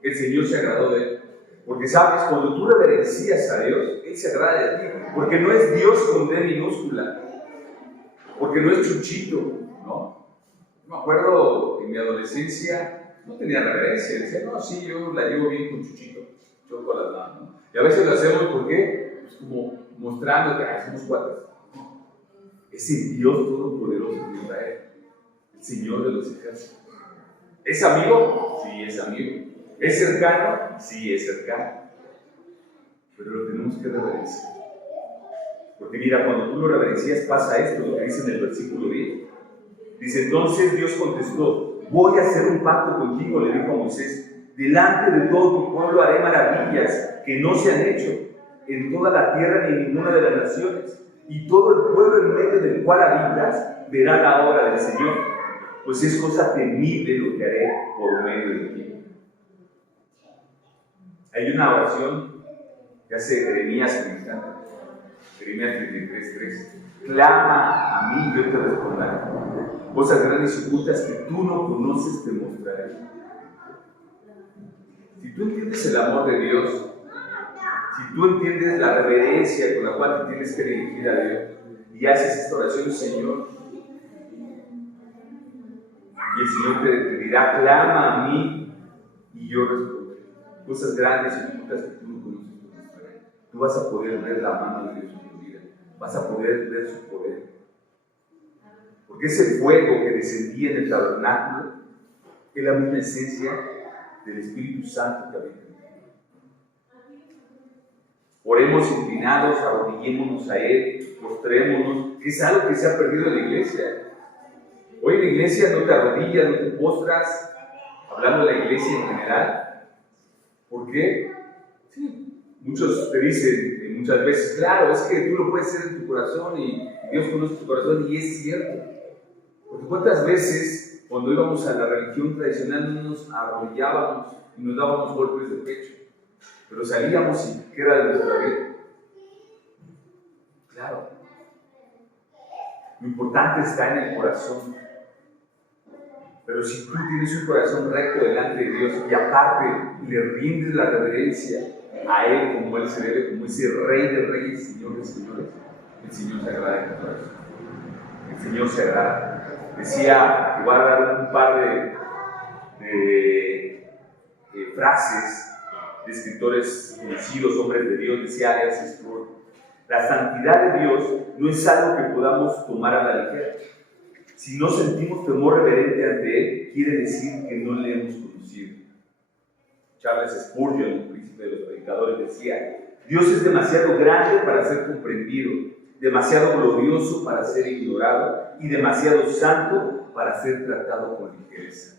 el Señor se agradó de él. Porque sabes, cuando tú reverencias a Dios, Él se agrada de ti, porque no es Dios con D minúscula, porque no es Chuchito, ¿no? Me acuerdo en mi adolescencia, no tenía reverencia, decía: no, sí, yo la llevo bien con Chuchito, yo con las manos, ¿no? Y a veces lo hacemos porque, pues, como mostrando que somos cuates. Es el Dios Todopoderoso de Israel, el Señor de los ejércitos. ¿Es amigo? Sí, es amigo. ¿Es cercano? Sí, es cercano. Pero lo tenemos que reverenciar. Porque mira, cuando tú lo reverencias, pasa esto, lo que dice en el versículo 10. Dice: entonces Dios contestó: voy a hacer un pacto contigo, le dijo a Moisés. Delante de todo tu pueblo haré maravillas que no se han hecho en toda la tierra ni en ninguna de las naciones. Y todo el pueblo en medio del cual habitas verá la obra del Señor, pues es cosa temible lo que haré por medio de ti. Hay una oración que hace Jeremías en encanta. Jeremías 33:3. Clama a mí, yo te responderé. Cosas grandes y ocultas que tú no conoces te mostraré. Si tú entiendes el amor de Dios, si tú entiendes la reverencia con la cual te tienes que dirigir a Dios y haces esta oración: Señor, y el Señor te dirá: clama a mí y yo responderé. Cosas grandes y ocultas que tú no conoces te mostraré. Tú vas a poder ver la mano de Dios en tu vida, vas a poder ver su poder. Porque ese fuego que descendía en el tabernáculo es la misma esencia del Espíritu Santo que habita en ti. Oremos inclinados, arrodillémonos a Él, postrémonos, que es algo que se ha perdido en la iglesia. Hoy en la iglesia no te arrodillas, no te postras, hablando de la iglesia en general. ¿Por qué? Sí, muchos te dicen muchas veces: claro, es que tú lo puedes hacer en tu corazón y Dios conoce tu corazón, y es cierto. Porque cuántas veces cuando íbamos a la religión tradicional no nos arrodillábamos y nos dábamos golpes de pecho, pero salíamos y ¿qué era de nuestra vida? Claro. Lo importante está en el corazón. Pero si tú tienes un corazón recto delante de Dios y aparte le rindes la reverencia a Él como Él se debe, como ese Rey de Reyes, Señor de Señores, el Señor se agrada de tu corazón. El Señor se agrada. Decía que voy a dar un par de frases de escritores conocidos, hombres de Dios. Decía R.C. Sproul: la santidad de Dios no es algo que podamos tomar a la ligera. Si no sentimos temor reverente ante Él, quiere decir que no le hemos conocido. Charles Spurgeon, el príncipe de los predicadores, decía: Dios es demasiado grande para ser comprendido, demasiado glorioso para ser ignorado y demasiado santo para ser tratado con ligereza.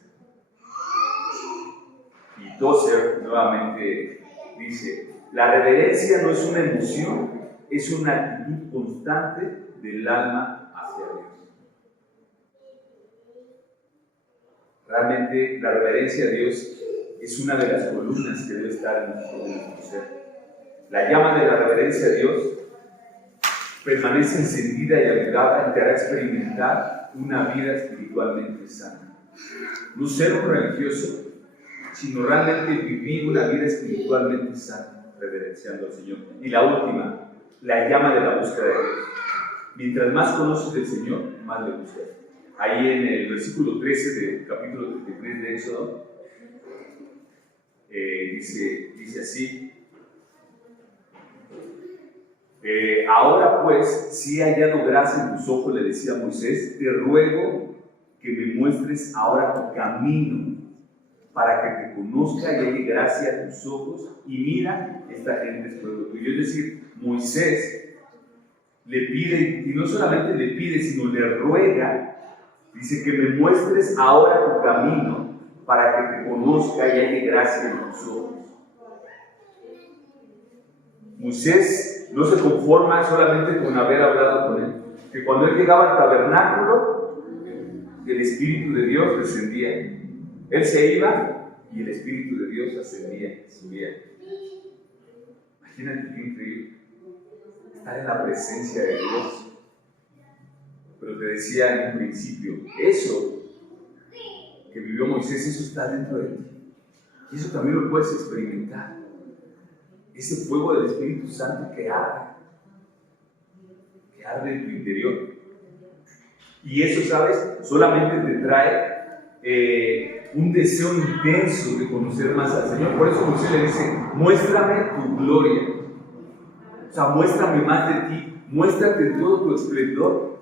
Y Tozer nuevamente dice: la reverencia no es una emoción, es una actitud constante del alma hacia Dios. Realmente la reverencia a Dios es una de las columnas que debe estar en nuestro ser. La llama de la reverencia a Dios permanece encendida y avivada y te hará experimentar una vida espiritualmente sana. No ser un religioso, sino realmente vivir una vida espiritualmente sana, reverenciando al Señor. Y la última, la llama de la búsqueda de Dios. Mientras más conoces del Señor, más le buscas. Ahí en el versículo 13 del capítulo 33 de Éxodo, dice así: ahora pues, si he hallado gracia en tus ojos, le decía Moisés, te ruego que me muestres ahora tu camino, para que te conozca y halle gracia a tus ojos, y mira, esta gente es pueblo tuyo. Es decir, Moisés le pide, y no solamente le pide, sino le ruega. Dice: que me muestres ahora tu camino para que te conozca y halle gracia en tus ojos. Moisés no se conforma solamente con haber hablado con él, que cuando él llegaba al tabernáculo, el Espíritu de Dios descendía. Él se iba y el Espíritu de Dios ascendía, subía. Imagínate qué increíble estar en la presencia de Dios. Pero te decía en un principio, eso que vivió Moisés, eso está dentro de ti. Y eso también lo puedes experimentar. Ese fuego del Espíritu Santo que arde en tu interior. Y eso, ¿sabes? Solamente te trae un deseo intenso de conocer más al Señor. Por eso Moisés le dice, muéstrame tu gloria. O sea, muéstrame más de ti. Muéstrate en todo tu esplendor.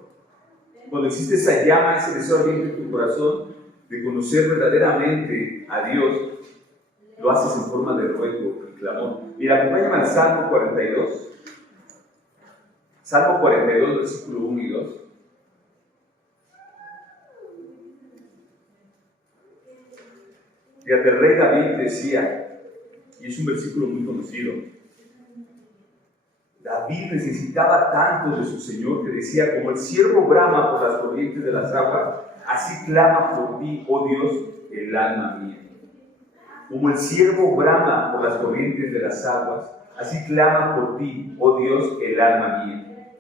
Cuando existe esa llama, ese deseo ardiente en tu corazón de conocer verdaderamente a Dios, lo haces en forma de ruego y clamor. Mira, acompáñame al Salmo 42. Salmo 42, versículo 1 y 2. Fíjate, el rey David decía, y es un versículo muy conocido, David necesitaba tanto de su Señor que decía, como el ciervo brama por las corrientes de las aguas, así clama por ti, oh Dios, el alma mía. Como el ciervo brama por las corrientes de las aguas, así clama por ti, oh Dios, el alma mía.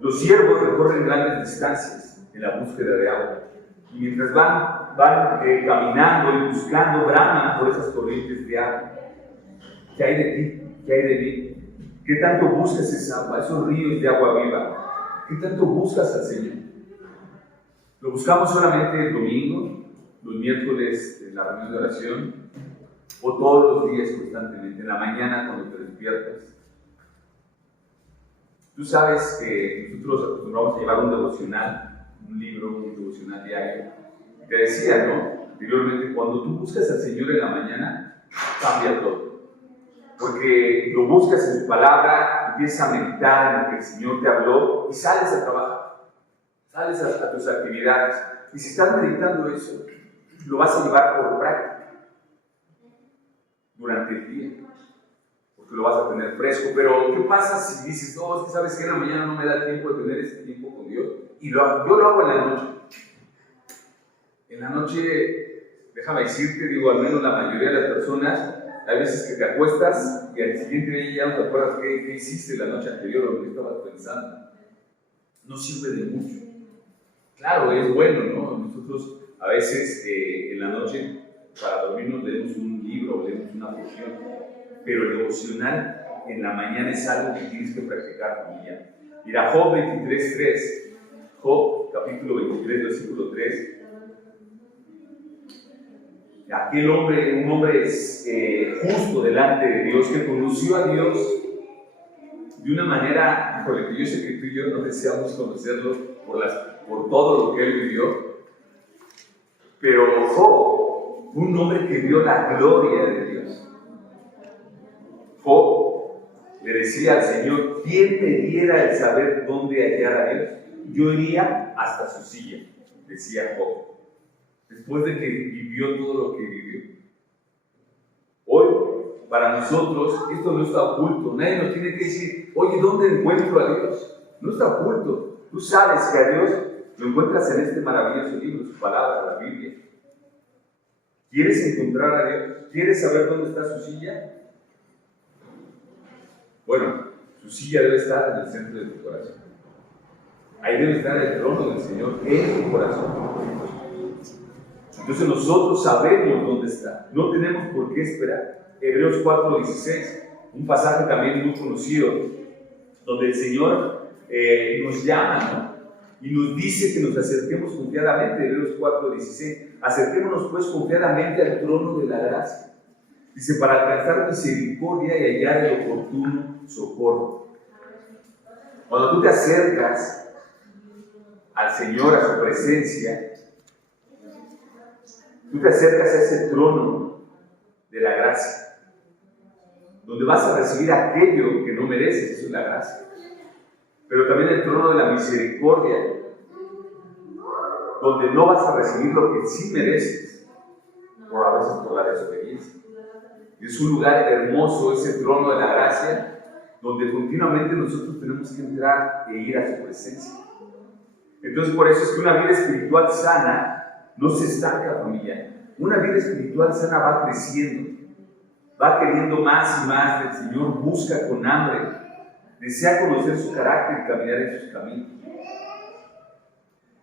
Los ciervos recorren grandes distancias en la búsqueda de agua, y mientras van caminando y buscando, braman por esas corrientes de agua. ¿Qué hay de ti? ¿Qué hay de mí? ¿Qué tanto buscas esa agua, esos ríos de agua viva? ¿Qué tanto buscas al Señor? ¿Lo buscamos solamente el domingo, los miércoles en la reunión de oración, o todos los días constantemente, en la mañana cuando te despiertas? Tú sabes que nosotros acostumbramos a llevar un devocional, un libro, un devocional diario. Te decía, ¿no? Anteriormente, cuando tú buscas al Señor en la mañana, cambia todo. Porque lo buscas en su palabra, empiezas a meditar en lo que el Señor te habló y sales a trabajar, sales a tus actividades. Y si estás meditando eso, lo vas a llevar por práctica durante el día, porque lo vas a tener fresco. Pero ¿qué pasa si dices, no, es que sabes que en la mañana no me da tiempo de tener ese tiempo con Dios? Y yo lo hago en la noche. En la noche, déjame decirte, digo, al menos la mayoría de las personas, hay veces que te acuestas y al siguiente día ya no te acuerdas qué hiciste la noche anterior o qué estabas pensando. No sirve de mucho. Claro, es bueno, ¿no? Nosotros a veces en la noche para dormirnos leemos un libro o leemos una porción, pero el devocional en la mañana es algo que tienes que practicar familia. Mira, Job 23:3, Job capítulo 23, versículo 3. Aquel hombre, un hombre justo delante de Dios, que conoció a Dios de una manera, híjole, que yo sé que tú y yo no deseamos conocerlo por todo lo que él vivió, pero Job, un hombre que vio la gloria de Dios. Job le decía al Señor, ¿quién me diera el saber dónde hallar a Dios? Yo iría hasta su silla, decía Job, después de que vivió todo lo que vivió. Hoy, para nosotros, esto no está oculto. Nadie nos tiene que decir, oye, ¿dónde encuentro a Dios? No está oculto. Tú sabes que a Dios lo encuentras en este maravilloso libro, su palabra, la Biblia. ¿Quieres encontrar a Dios? ¿Quieres saber dónde está su silla? Bueno, su silla debe estar en el centro de tu corazón. Ahí debe estar el trono del Señor en tu corazón. Entonces nosotros sabemos dónde está, no tenemos por qué esperar. Hebreos 4:16, un pasaje también muy conocido, donde el Señor nos llama, ¿no? Y nos dice que nos acerquemos confiadamente. Hebreos 4:16, acerquémonos pues confiadamente al trono de la gracia. Dice, para alcanzar misericordia y hallar el oportuno socorro. Cuando tú te acercas al Señor, a su presencia, tú te acercas a ese trono de la gracia, donde vas a recibir aquello que no mereces, eso es la gracia. Pero también el trono de la misericordia, donde no vas a recibir lo que sí mereces, a veces por la desobediencia. Es un lugar hermoso ese trono de la gracia, donde continuamente nosotros tenemos que entrar e ir a su presencia. Entonces, por eso es que una vida espiritual sana no se estanca, familia. Una vida espiritual sana va creciendo, va queriendo más y más del Señor, busca con hambre, desea conocer su carácter y caminar en sus caminos.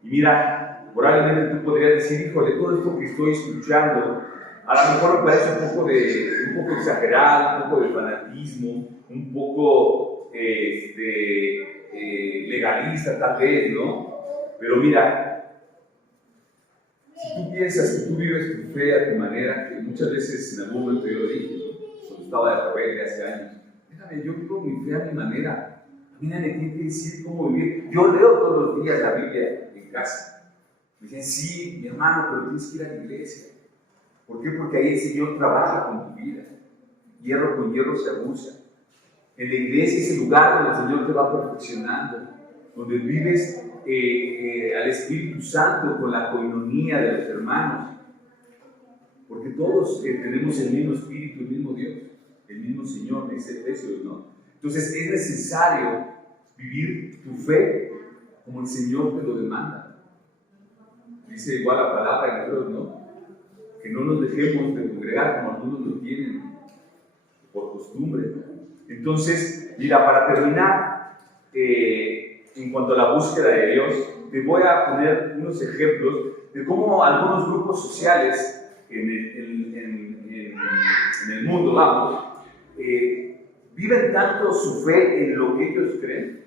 Y mira, probablemente tú podrías decir, híjole, todo esto que estoy escuchando, a lo mejor me parece un poco exagerado, un poco de fanatismo, un poco legalista tal vez, ¿no? Pero mira, si tú piensas que tú vives tu fe a tu manera, que muchas veces en algún momento yo lo dije, ¿no? Cuando estaba de rebelde hace años, déjame, yo vivo mi fe a mi manera. A mí nadie tiene que decir cómo vivir. Yo leo todos los días la Biblia en casa. Me dicen, sí, mi hermano, pero tienes que ir a la iglesia. ¿Por qué? Porque ahí el Señor trabaja con tu vida. Hierro con hierro se abusa. En la iglesia es el lugar donde el Señor te va perfeccionando, donde vives al Espíritu Santo con la coinonía de los hermanos. Porque todos tenemos el mismo Espíritu, el mismo Dios, el mismo Señor, dice Efesios, ¿no? Entonces es necesario vivir tu fe como el Señor te lo demanda. Dice igual la palabra en Hebreos, ¿no? Que no nos dejemos de congregar como algunos lo tienen por costumbre. Entonces, mira, para terminar, en cuanto a la búsqueda de Dios, te voy a poner unos ejemplos de cómo algunos grupos sociales en el mundo, vamos, viven tanto su fe en lo que ellos creen,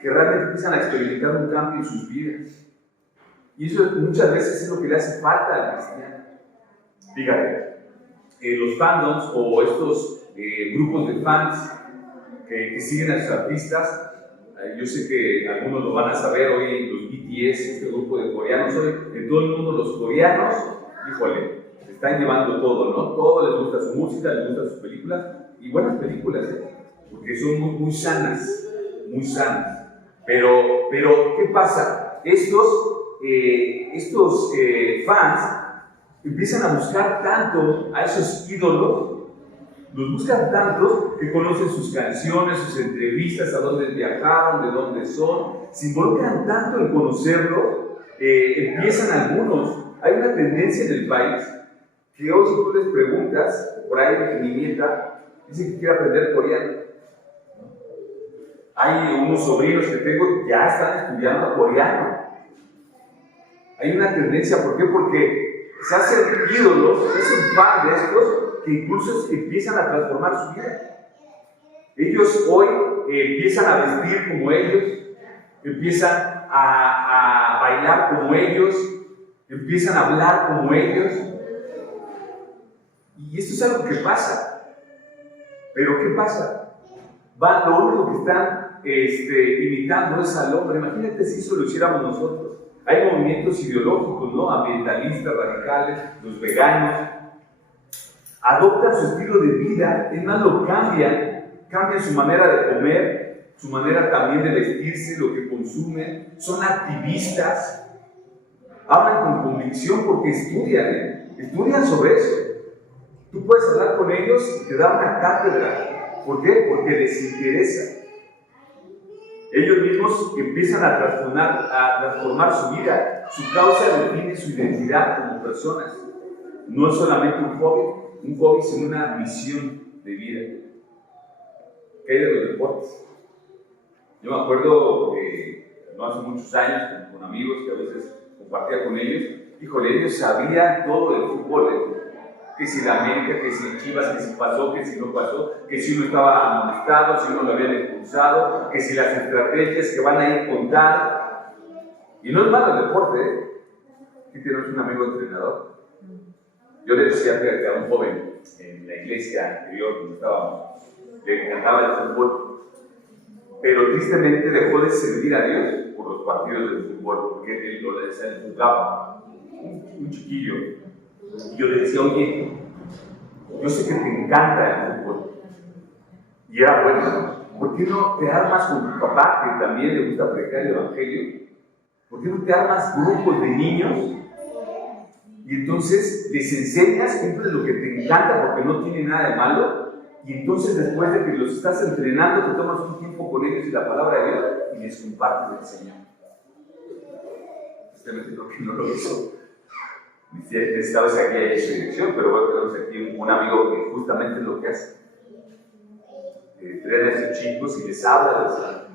que realmente empiezan a experimentar un cambio en sus vidas. Y eso muchas veces es lo que le hace falta al cristiano. Fíjate, los fandoms o estos grupos de fans que siguen a sus artistas, yo sé que algunos lo van a saber hoy, los BTS, este grupo de coreanos, hoy en todo el mundo los coreanos, híjole, están llevando todo, ¿no? Todo les gusta su música, les gustan sus películas, y buenas películas, porque son muy sanas, muy sanas. Pero, ¿qué pasa? Estos fans empiezan a buscar tanto a esos ídolos, los buscan tanto que conocen sus canciones, sus entrevistas, a dónde viajaron, de dónde son, se involucran tanto en conocerlo, empiezan algunos, hay una tendencia en el país que hoy si tú les preguntas, por ahí mi nieta dice que quiere aprender coreano. Hay unos sobrinos que tengo que ya están estudiando coreano. Hay una tendencia, ¿por qué? Porque se hacen ídolos, se hacen fan de estos que incluso empiezan a transformar su vida. Ellos hoy empiezan a vestir como ellos, empiezan a bailar como ellos, empiezan a hablar como ellos. Y esto es algo que pasa. Pero ¿qué pasa? Lo único que están imitando es al hombre. Imagínate si eso lo hiciéramos nosotros. Hay movimientos ideológicos, ¿no? Ambientalistas, radicales, los veganos. Adoptan su estilo de vida, es más, lo cambian su manera de comer, su manera también de vestirse, lo que consumen. Son activistas, hablan con convicción porque estudian sobre eso. Tú puedes hablar con ellos y te dan una cátedra. ¿Por qué? Porque les interesa. Ellos mismos empiezan a transformar su vida. Su causa define su identidad como personas. No es solamente un hobby, sino una misión de vida. ¿Qué hay de los deportes? Yo me acuerdo no hace muchos años con amigos que a veces compartía con ellos. Híjole, ellos sabían todo del fútbol. Que si la América, que si Chivas, que si pasó, que si no pasó, que si uno estaba amonestado, si uno lo habían expulsado, que si las estrategias que van a ir con tal. Y no es malo el deporte, Aquí tenemos un amigo entrenador. Yo le decía a un joven en la iglesia anterior donde estábamos, le encantaba el fútbol, pero tristemente dejó de servir a Dios por los partidos del fútbol, porque él jugaba, un chiquillo. Y yo le decía, oye, yo sé que te encanta el fútbol. Y era bueno, ¿por qué no te armas con tu papá, que también le gusta predicar el evangelio? ¿Por qué no te armas grupos de niños? Y entonces les enseñas, cumples lo que te encanta porque no tiene nada de malo, Y entonces después de que los estás entrenando, te tomas un tiempo con ellos y la palabra de Dios y les compartes del Señor. Justamente creo que no lo hizo. Necesitaba esa guía y esa dirección, pero bueno, tenemos aquí un amigo que justamente es lo que hace. Entrena a esos chicos y les habla de eso.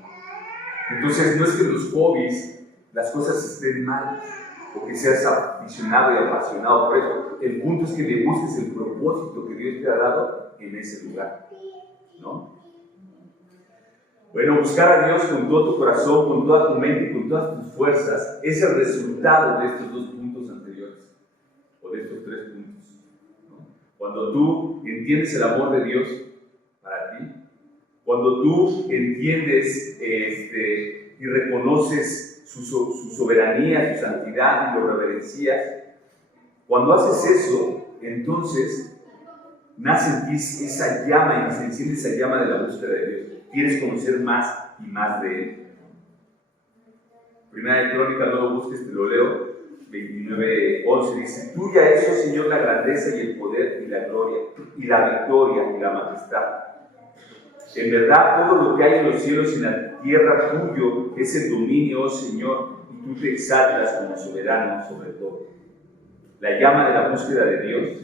Entonces no es que en los hobbies las cosas estén mal o que seas aficionado y apasionado por eso. El punto es que le busques el propósito que Dios te ha dado en ese lugar, ¿no? Bueno, buscar a Dios con todo tu corazón, con toda tu mente y con todas tus fuerzas es el resultado de estos dos puntos anteriores, o de estos tres puntos, ¿no? Cuando tú entiendes el amor de Dios para ti, cuando tú entiendes y reconoces su soberanía, su santidad y lo reverencias, cuando haces eso, entonces nace en ti esa llama y se enciende esa llama de la búsqueda de Dios. Quieres conocer más y más de Él. Primera de Crónicas, no lo busques, te lo leo, 29:11 dice: tuya es, oh Señor, la grandeza y el poder y la gloria y la victoria y la majestad. En verdad, todo lo que hay en los cielos y en la tierra tuyo es el dominio, oh Señor, y tú te exaltas como soberano sobre todo. La llama de la búsqueda de Dios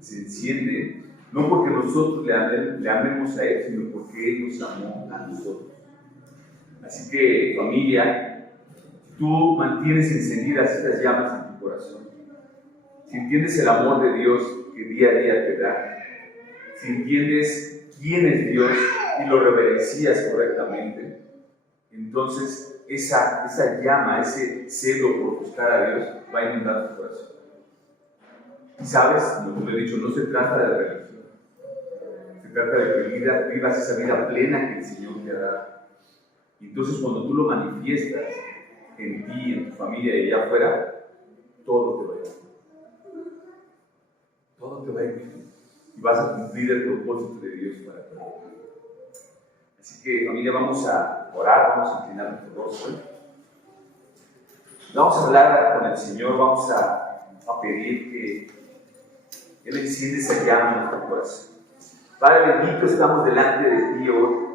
se enciende no porque nosotros le amemos a Él, sino porque Él nos amó a nosotros. Así que, familia, tú mantienes encendidas estas llamas en tu corazón. Si entiendes el amor de Dios que día a día te da, si entiendes quién es Dios y lo reverencias correctamente, entonces esa llama, ese celo por buscar a Dios va a inundar tu corazón. Y sabes, como te he dicho, no se trata de religión, se trata de que vivas esa vida plena que el Señor te ha dado. Y entonces cuando tú lo manifiestas en ti, en tu familia y allá afuera, todo te va a ir bien. Todo te va a ir bien. Y vas a cumplir el propósito de Dios para ti. Así que, familia, vamos a orar, vamos a inclinar nuestro rostro. Vamos a hablar con el Señor, vamos a pedir que Él enciende esa llama en nuestro corazón. Padre bendito, estamos delante de ti hoy.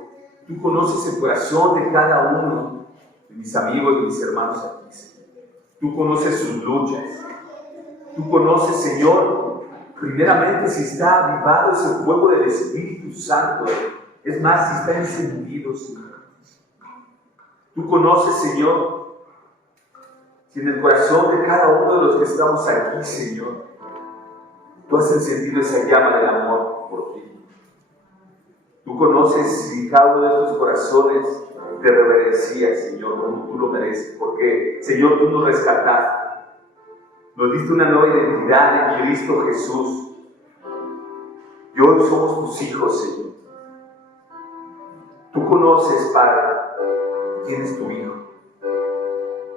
Tú conoces el corazón de cada uno de mis amigos, de mis hermanos aquí, Señor. Tú conoces sus luchas. Tú conoces, Señor, primeramente si está avivado ese fuego del Espíritu Santo. Es más, si está encendido, Señor. Tú conoces, Señor, si en el corazón de cada uno de los que estamos aquí, Señor, tú has encendido esa llama del amor por ti. Tú conoces si cada uno de estos corazones te reverencia, Señor, como tú lo mereces, porque, Señor, tú nos rescataste. Nos diste una nueva identidad en Cristo Jesús. Y hoy somos tus hijos, Señor. Tú conoces, Padre, quién es tu hijo.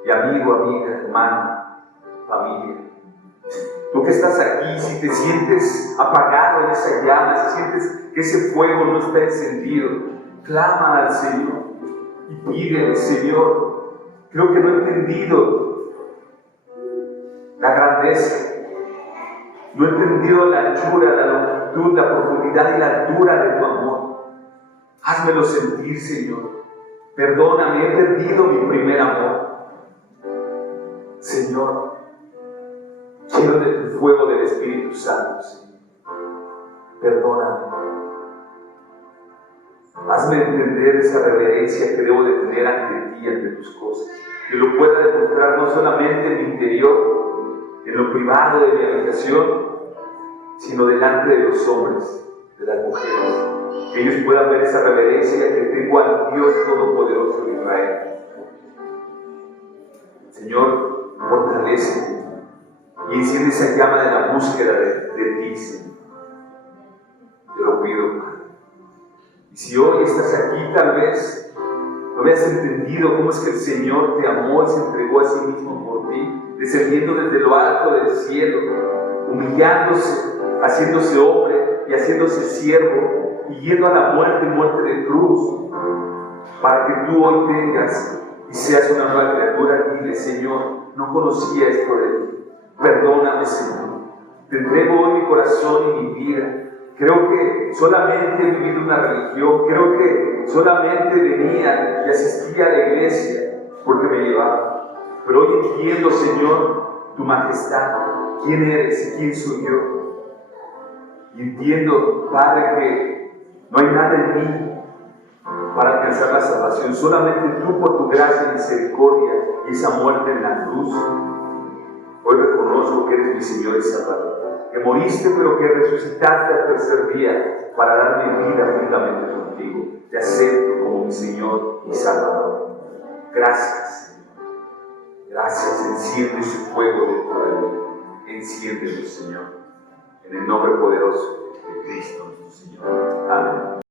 Y amigo, amiga, hermano, familia. Tú que estás aquí, si te sientes apagado en esa llama, si sientes que ese fuego no está encendido, clama al Señor y pídele: Señor, creo que no he entendido la grandeza, no he entendido la anchura, la longitud, la profundidad y la altura de tu amor. Házmelo sentir, Señor. Perdóname, he perdido mi primer amor. Señor, quiero de tu fuego del Espíritu Santo, Señor. Perdóname. Hazme entender esa reverencia que debo de tener ante ti, ante tus cosas. Que lo pueda demostrar no solamente en mi interior, en lo privado de mi habitación, sino delante de los hombres, de las mujeres. Que ellos puedan ver esa reverencia que tengo al Dios Todopoderoso de Israel. Señor, fortaléceme y enciende esa llama de la búsqueda de ti, Señor. Te lo pido, Padre. Y si hoy estás aquí, tal vez no habías entendido cómo es que el Señor te amó y se entregó a sí mismo por ti, descendiendo desde lo alto del cielo, humillándose, haciéndose hombre y haciéndose siervo, y yendo a la muerte de cruz, para que tú hoy tengas y seas una nueva criatura. Dile: Señor, no conocía esto de ti. Perdóname, Señor. Te entrego hoy mi corazón y mi vida. Creo que solamente he vivido una religión, creo que solamente venía y asistía a la iglesia porque me llevaba. Pero hoy entiendo, Señor, tu majestad, quién eres y quién soy yo. Y entiendo, Padre, que no hay nada en mí para alcanzar la salvación, solamente tú por tu gracia y misericordia y esa muerte en la cruz. Hoy reconozco que eres mi Señor y Salvador, que moriste pero que resucitaste al tercer día para darme vida juntamente contigo. Te acepto como mi Señor y Salvador. Gracias, Señor. Gracias, enciende ese fuego dentro de mí. Enciéndelo, Señor. En el nombre poderoso de Cristo nuestro Señor. Amén.